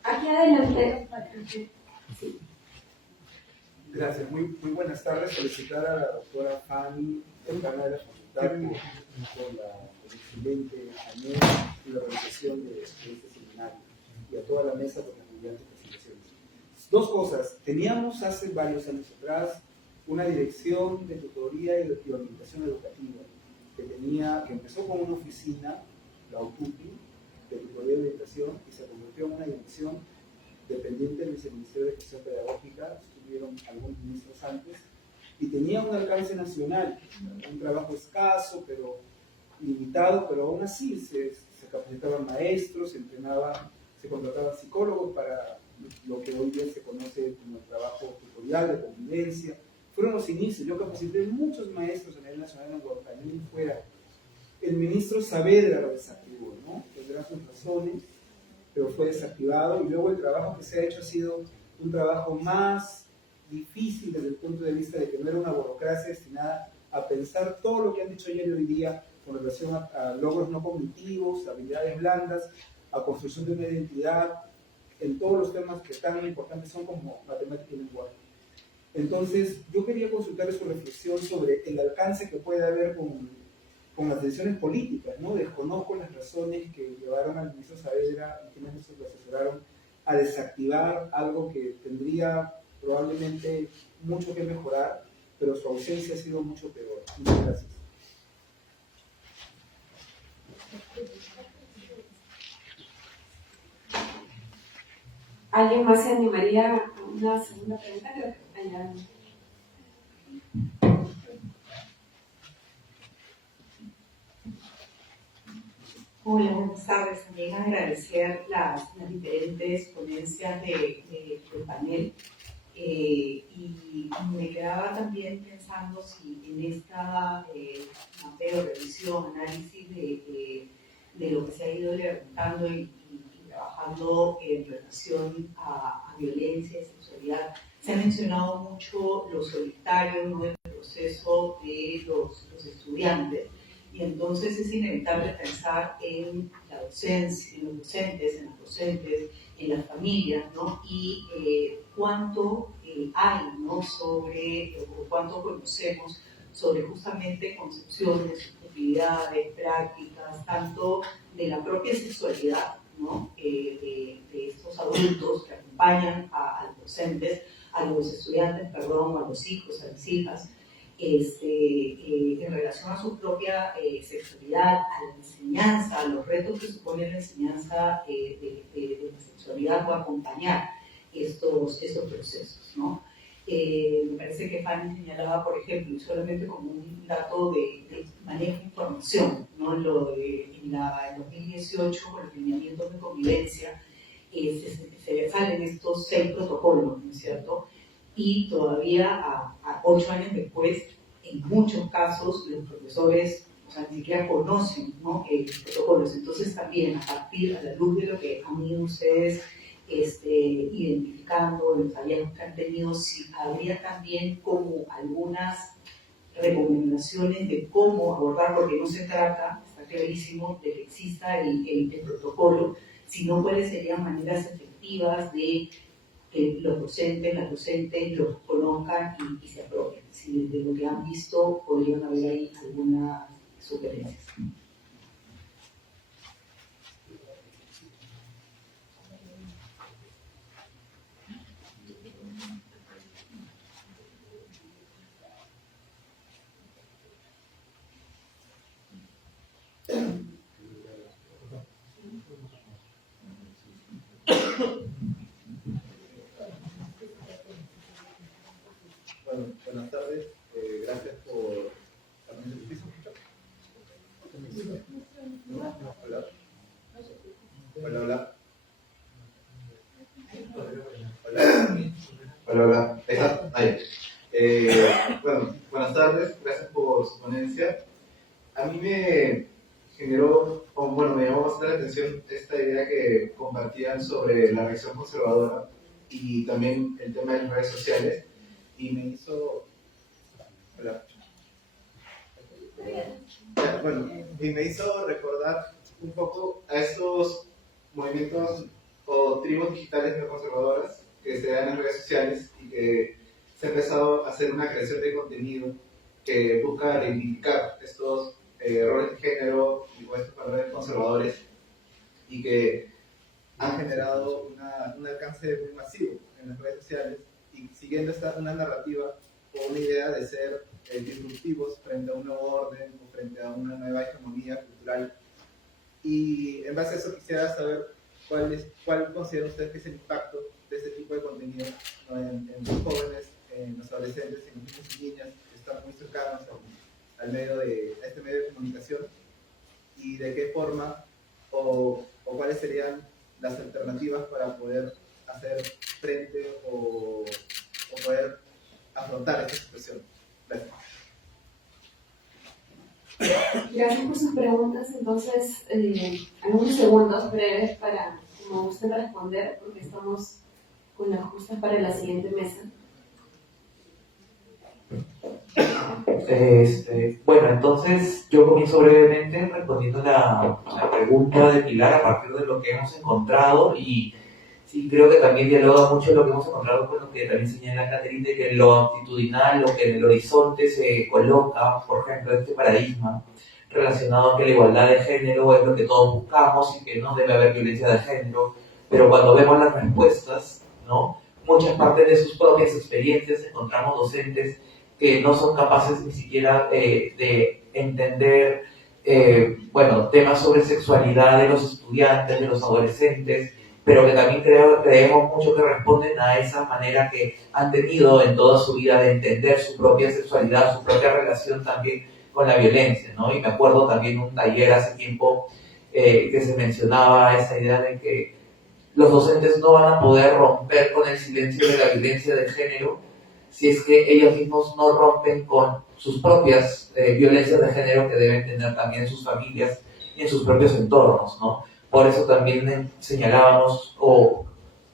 Aquí adelante. Sí. Gracias, muy buenas tardes. Felicitar a la doctora Fanny, decana de la facultad, por el excelente panel y la organización de este seminario, y a toda la mesa por las brillantes presentaciones. 2 cosas. Teníamos hace varios años atrás una dirección de tutoría y de orientación educativa que empezó con una oficina, la OTUPI, de tutoría y orientación, y se convirtió en una dirección dependiente del Ministerio de Gestión Pedagógica. Estuvieron algunos ministros antes, y tenía un alcance nacional, un trabajo escaso, pero limitado, pero aún así se capacitaban maestros, se contrataban psicólogos para lo que hoy día se conoce como el trabajo tutorial de convivencia. Fueron los inicios. Yo capacité muchos maestros a nivel nacional en Guayaquil y fuera. El ministro Saavedra lo desactivó, ¿no? Tendrá sus razones, pero fue desactivado. Y luego el trabajo que se ha hecho ha sido un trabajo más difícil desde el punto de vista de que no era una burocracia destinada a pensar todo lo que han dicho ayer y hoy día con relación a logros no cognitivos, habilidades blandas, a construcción de una identidad, en todos los temas que tan importantes son como matemática y lenguaje. Entonces, yo quería consultar su reflexión sobre el alcance que puede haber con las decisiones políticas, ¿no? Desconozco las razones que llevaron al ministro Saavedra y quienes lo asesoraron a desactivar algo que tendría probablemente mucho que mejorar, pero su ausencia ha sido mucho peor. Muchas gracias. ¿Alguien más se animaría a una segunda pregunta? Creo que allá. Hola, buenas tardes. También agradecer las diferentes ponencias del panel. Y me quedaba también pensando si en esta mapeo, revisión, análisis de lo que se ha ido levantando y trabajando en relación a violencia y sexualidad, se ha mencionado mucho lo solitario, ¿no?, el proceso de los estudiantes. Y entonces es inevitable pensar en la docencia, en los docentes, en las docentes, en las familias, ¿no? Y cuánto hay, ¿no?, sobre, o cuánto conocemos sobre justamente concepciones, subjetividades, prácticas, tanto de la propia sexualidad, ¿no?, de estos adultos que acompañan a los docentes, a los estudiantes, perdón, a los hijos, a las hijas, en relación a su propia sexualidad, a la enseñanza, a los retos que supone la enseñanza de la sexualidad o acompañar estos procesos, ¿no? Me parece que Fanny señalaba, por ejemplo, y solamente como un dato de manejo de información, ¿no? En 2018, con los lineamientos de convivencia, se salen estos 6 protocolos, ¿no es cierto? Y todavía a 8 años después, en muchos casos, los profesores, o sea, ni siquiera conocen, ¿no?, los protocolos. Entonces también, a partir, a la luz de lo que han ido ustedes identificando, los hallazgos que han tenido, si habría también como algunas recomendaciones de cómo abordar, porque no se trata, está clarísimo, de que exista el protocolo, sino cuáles serían maneras efectivas de que los docentes, las docentes los conozcan y se apropien. Si desde lo que han visto podrían haber ahí algunas sugerencias. Bueno, buenas tardes. Gracias por... Hola. Hola, hola. Hola, hola. ¿Ahí está? Ahí. Bueno, buenas tardes. Gracias por su ponencia. A mí me generó, bueno, me llamó bastante la atención esta idea que compartían sobre la reacción conservadora y también el tema de las redes sociales. Y me hizo... Hola. Bueno, y me hizo recordar un poco a estos movimientos o tribus digitales neoconservadoras que se dan en las redes sociales y que se ha empezado a hacer una creación de contenido que busca reivindicar estos roles de género y estos valores conservadores y que han generado un alcance muy masivo en las redes sociales y siguiendo una narrativa o una idea de ser disruptivos frente a un nuevo orden o frente a una nueva hegemonía cultural. Y en base a eso quisiera saber cuál considera usted que es el impacto de este tipo de contenido, ¿no?, en los jóvenes, en los adolescentes, en los niños y niñas que están muy cercanos a este medio de comunicación, y de qué forma o cuáles serían las alternativas para poder hacer frente o poder afrontar esta situación. Gracias. Gracias por sus preguntas. Entonces, algunos segundos breves para, como gusten, responder, porque estamos con las justas para la siguiente mesa. Bueno, entonces yo comienzo brevemente respondiendo la pregunta de Pilar a partir de lo que hemos encontrado, y sí, creo que también dialoga mucho lo que hemos encontrado con lo que también señala Catherine, de que lo actitudinal, lo que en el horizonte se coloca, por ejemplo, este paradigma relacionado a que la igualdad de género es lo que todos buscamos y que no debe haber violencia de género, pero cuando vemos las respuestas, ¿no? Muchas partes de sus propias experiencias encontramos docentes que no son capaces ni siquiera de entender temas sobre sexualidad de los estudiantes, de los adolescentes, pero que también creemos mucho que responden a esa manera que han tenido en toda su vida de entender su propia sexualidad, su propia relación también con la violencia, ¿no? Y me acuerdo también un taller hace tiempo que se mencionaba esa idea de que los docentes no van a poder romper con el silencio de la violencia de género si es que ellos mismos no rompen con sus propias violencias de género que deben tener también en sus familias y en sus propios entornos, ¿no? Por eso también señalábamos o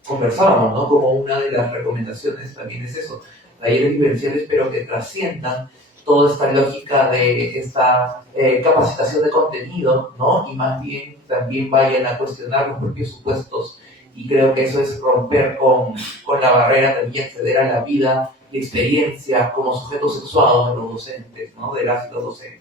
conversábamos, ¿no? Como una de las recomendaciones también es eso, talleres vivenciales, pero que trasciendan toda esta lógica de esta capacitación de contenido, ¿no? Y más bien también vayan a cuestionar los propios supuestos, y creo que eso es romper con la barrera también, acceder a la vida y experiencia como sujetos sexuados de los docentes, ¿no? De las y los docentes.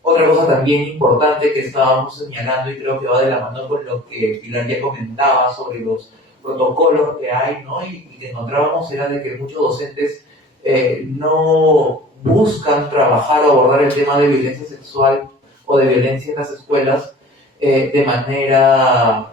Otra cosa también importante que estábamos señalando, y creo que va de la mano con lo que Pilar ya comentaba sobre los protocolos que hay, ¿no? Y que encontrábamos era de que muchos docentes no buscan trabajar o abordar el tema de violencia sexual o de violencia en las escuelas de manera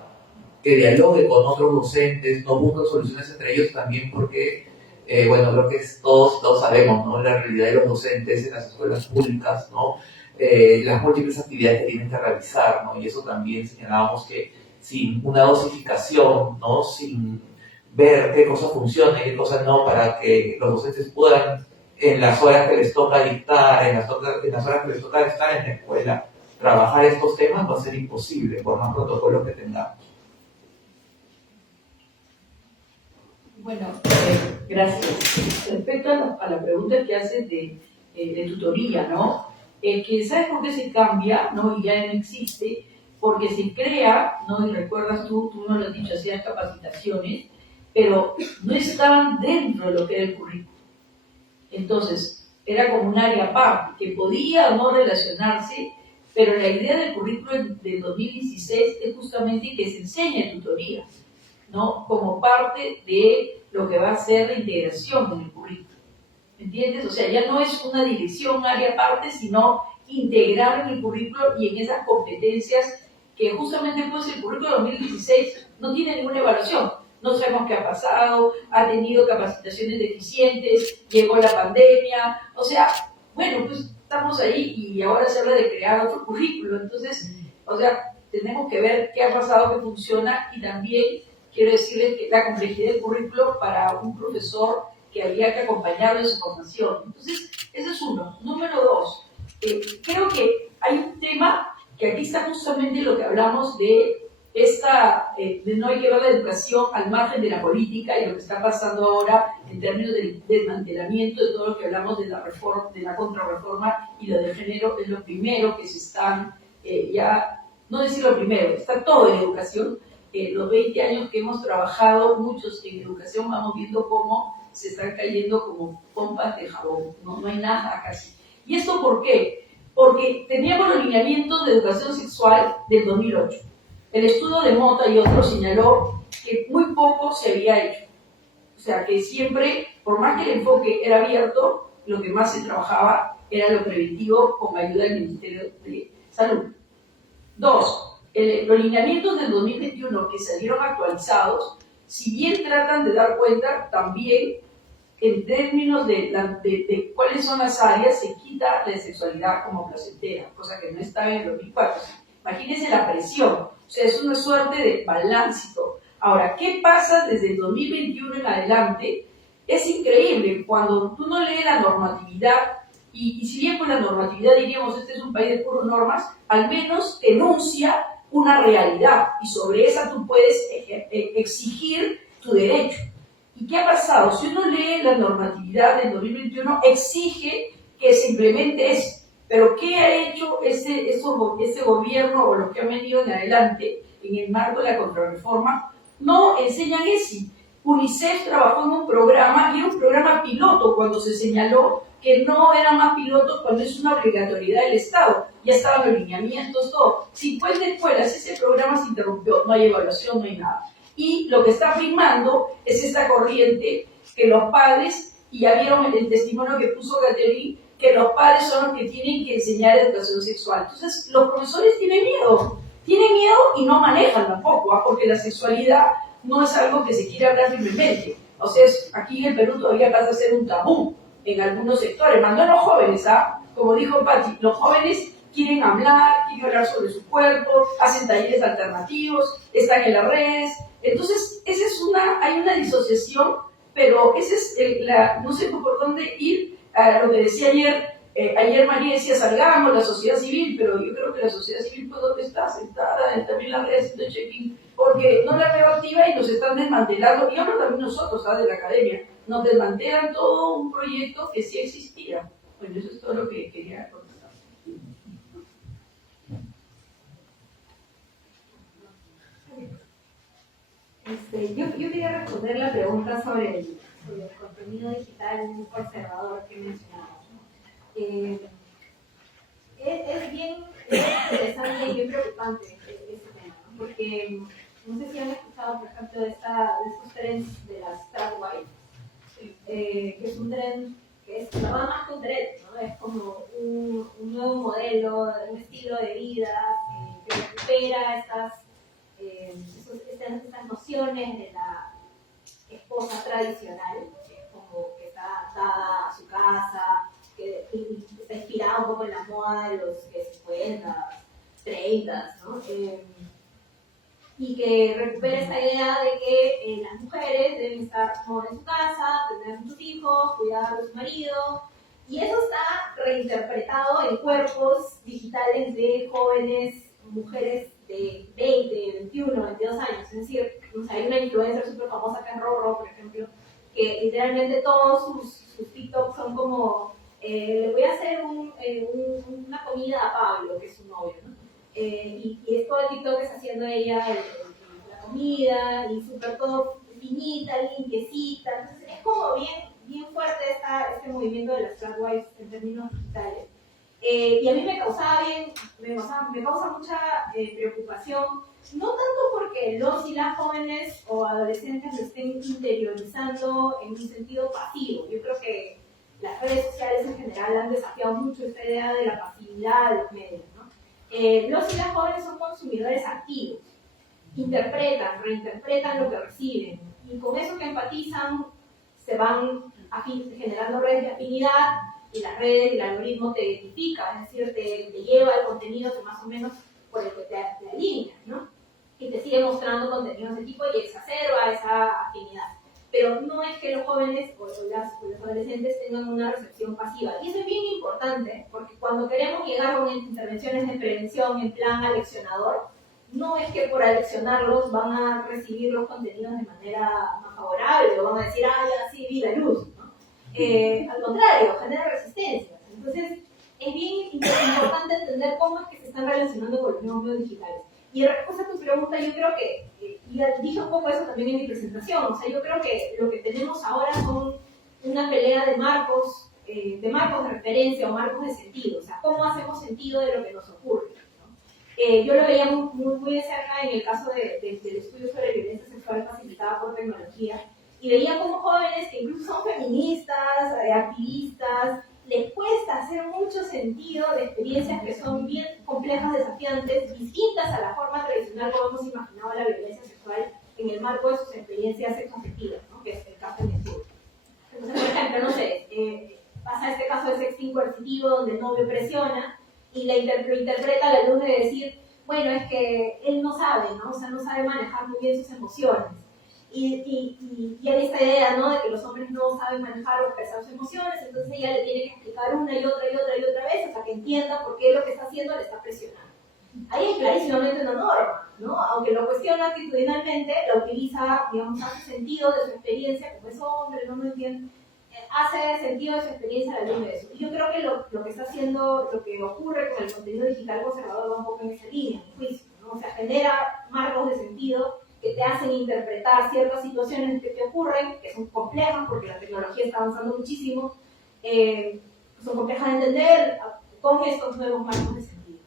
que dialogue con otros docentes, no buscan soluciones entre ellos también porque, creo que todos sabemos, ¿no? La realidad de los docentes en las escuelas públicas, ¿no? Las múltiples actividades que tienen que realizar, ¿no? Y eso también señalábamos que sin una dosificación, ¿no? Sin ver qué cosa funciona y qué cosa no, para que los docentes puedan, en las horas que les toca dictar, en las horas que les toca estar en la escuela, trabajar estos temas, va a ser imposible por más protocolos que tengamos. Bueno, gracias. Respecto a la pregunta que haces de tutoría, ¿no? Que ¿sabes por qué se cambia, ¿no? Y ya no existe, porque se crea, ¿no? Y recuerdas tú no lo has dicho, hacían capacitaciones, pero no estaban dentro de lo que era el currículo. Entonces, era como un área aparte, que podía no relacionarse, pero la idea del currículo del 2016 es justamente que se enseñe tutoría, ¿no? Como parte de lo que va a ser la integración en el currículo. ¿Entiendes? O sea, ya no es una dirección, un área aparte, sino integrar en el currículo y en esas competencias que justamente pues el currículo 2016 no tiene ninguna evaluación. No sabemos qué ha pasado, ha tenido capacitaciones deficientes, llegó la pandemia, o sea, bueno, pues estamos ahí y ahora se habla de crear otro currículo. Entonces, o sea, tenemos que ver qué ha pasado, qué funciona, y también quiero decirles que la complejidad del currículo para un profesor que había que acompañarlo en su formación. Entonces, ese es uno. Número dos, creo que hay un tema que aquí está justamente lo que hablamos de de no hay que ver la educación al margen de la política y lo que está pasando ahora en términos del desmantelamiento de todo lo que hablamos de la reforma, de la contrarreforma, y lo de género es lo primero que se están no decir lo primero, está todo en educación. Los 20 años que hemos trabajado, muchos en educación, vamos viendo cómo se están cayendo como pompas de jabón, no hay nada casi. ¿Y esto por qué? Porque teníamos los lineamientos de educación sexual del 2008. El estudio de Mota y otros señaló que muy poco se había hecho. O sea, que siempre, por más que el enfoque era abierto, lo que más se trabajaba era lo preventivo con ayuda del Ministerio de Salud. Dos, los lineamientos del 2021 que salieron actualizados, si bien tratan de dar cuenta también en términos de cuáles son las áreas, se quita la sexualidad como placentera, cosa que no estaba en el 2004. Imagínense la presión. O sea, es una suerte de balance y todo. Ahora, ¿qué pasa desde el 2021 en adelante? Es increíble, cuando tú no lees la normatividad, y si bien con la normatividad diríamos, este es un país de puras normas, al menos enuncia una realidad, y sobre esa tú puedes exigir tu derecho. ¿Y qué ha pasado? Si uno lee la normatividad del 2021, exige que se implemente eso. Pero ¿qué ha hecho ese gobierno o los que han venido en adelante en el marco de la contrarreforma? No enseñan eso. UNICEF trabajó en un programa, y era un programa piloto cuando se señaló que no era más piloto cuando es una obligatoriedad del Estado. Ya estaban los lineamientos, todo. 50 escuelas, ese programa se interrumpió, no hay evaluación, no hay nada. Y lo que está firmando es esta corriente que los padres, y ya vieron el testimonio que puso Catherine, que los padres son los que tienen que enseñar educación sexual. Entonces, los profesores tienen miedo y no manejan tampoco, porque la sexualidad no es algo que se quiere hablar libremente. O sea, aquí en el Perú todavía pasa a ser un tabú en algunos sectores, más no los jóvenes, como dijo Patti, los jóvenes quieren hablar sobre su cuerpo, hacen talleres alternativos, están en las redes. Entonces, hay una disociación, pero esa es no sé por dónde ir a lo que decía ayer María decía, salgamos, la sociedad civil, pero yo creo que la sociedad civil, pues, ¿dónde está? Sentada también en las redes haciendo check-in, porque no la veo activa y nos están desmantelando, y hablo también nosotros, de la academia, nos desmantelan todo un proyecto que sí existía. Bueno, eso es todo lo que quería contar. Yo quería responder la pregunta sobre el contenido digital conservador que mencionamos. Es bien interesante y bien preocupante este tema, ¿no? Porque no sé si han escuchado, por ejemplo, de estos trends de las track white, que es un trend que es va más que un trend, ¿no? Es como un nuevo modelo, un estilo de vida que recupera estas nociones de la esposa tradicional, que es como que está atada a su casa, que está inspirada un poco en la moda de los 50, 30, ¿no? Y que recupera esta idea de que las mujeres deben estar como en su casa, tener muchos hijos, cuidar de su marido, y eso está reinterpretado en cuerpos digitales de jóvenes, mujeres de 20, 21, 22 años. Es decir, hay una influencer súper famosa que es Rorro, por ejemplo, que literalmente todos sus TikToks son como, le voy a hacer una comida a Pablo, que es su novio, ¿no? Y es todo el TikTok que está haciendo ella la comida, y súper todo finita, limpiecita. Entonces es como bien fuerte este movimiento de las track wives en términos digitales. Y a mí me causa mucha preocupación, no tanto porque los y las jóvenes o adolescentes lo estén interiorizando en un sentido pasivo. Yo creo que las redes sociales en general han desafiado mucho esta idea de la pasividad de los medios, ¿no? Los y las jóvenes son consumidores activos, interpretan, reinterpretan lo que reciben, y con eso que empatizan se van generando redes de afinidad, y las redes, el algoritmo te identifica, es decir, te lleva al contenido que más o menos por el que te alinea, ¿no? Y te sigue mostrando contenidos de tipo y exacerba esa afinidad. Pero no es que los jóvenes o los adolescentes tengan una recepción pasiva. Y eso es bien importante, porque cuando queremos llegar con intervenciones de prevención en plan aleccionador, no es que por aleccionarlos van a recibir los contenidos de manera más favorable, o van a decir, ya sí vi la luz, ¿no? Al contrario, genera resistencias. Entonces, es bien importante entender cómo es que se están relacionando con los nuevos medios digitales. Y en respuesta a tu pregunta, yo creo que, y dije un poco eso también en mi presentación, o sea, yo creo que lo que tenemos ahora son una pelea de marcos de referencia o marcos de sentido, o sea, cómo hacemos sentido de lo que nos ocurre, ¿no? Yo lo veía muy de cerca en el caso del estudio sobre violencia sexual facilitada por tecnología, y veía como jóvenes que incluso son feministas, activistas, les cuesta hacer mucho sentido de experiencias que son bien complejas, desafiantes, distintas a la forma tradicional como hemos imaginado la violencia sexual en el marco de sus experiencias sexoafectivas, ¿no? Que es el caso de estudio. Entonces, por ejemplo, no sé, pasa este caso de sexting coercitivo donde el novio presiona y lo interpreta a la luz de decir, bueno, es que él no sabe, ¿no? O sea, no sabe manejar muy bien sus emociones. Y hay esta idea, ¿no? De que los hombres no saben manejar o expresar sus emociones, entonces ella le tiene que explicar una y otra y otra y otra vez hasta que entienda por qué lo que está haciendo le está presionando. Ahí es clarísimamente una norma, ¿no? Aunque lo cuestiona actitudinalmente, lo utiliza, digamos, hace sentido de su experiencia, como es hombre, no entiende, hace sentido de su experiencia a la luz de eso. Y yo creo que lo que está haciendo, lo que ocurre con el contenido digital conservador va un poco en esa línea, en juicio, ¿no? O sea, genera marcos de sentido que te hacen interpretar ciertas situaciones que te ocurren, que son complejas porque la tecnología está avanzando muchísimo, son complejas de entender con estos nuevos marcos de sentido.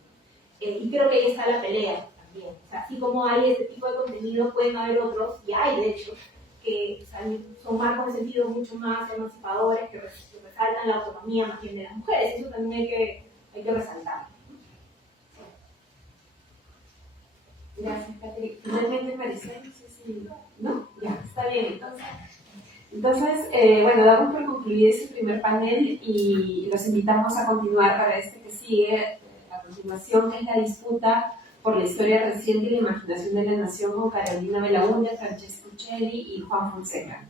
Y creo que ahí está la pelea también. O sea, así como hay este tipo de contenido, pueden haber otros, y hay de hecho, que o sea, son marcos de sentido mucho más emancipadores, que resaltan la autonomía más bien de las mujeres. Eso también hay que resaltar. Gracias, Catherine. Finalmente, Maricel, no sé si... ¿No? Ya, está bien, entonces, bueno, damos por concluido ese primer panel y los invitamos a continuar para este que sigue, a continuación, que es la disputa por la historia reciente y la imaginación de la nación con Carolina Belaúnde, Francesco Celli y Juan Fonseca.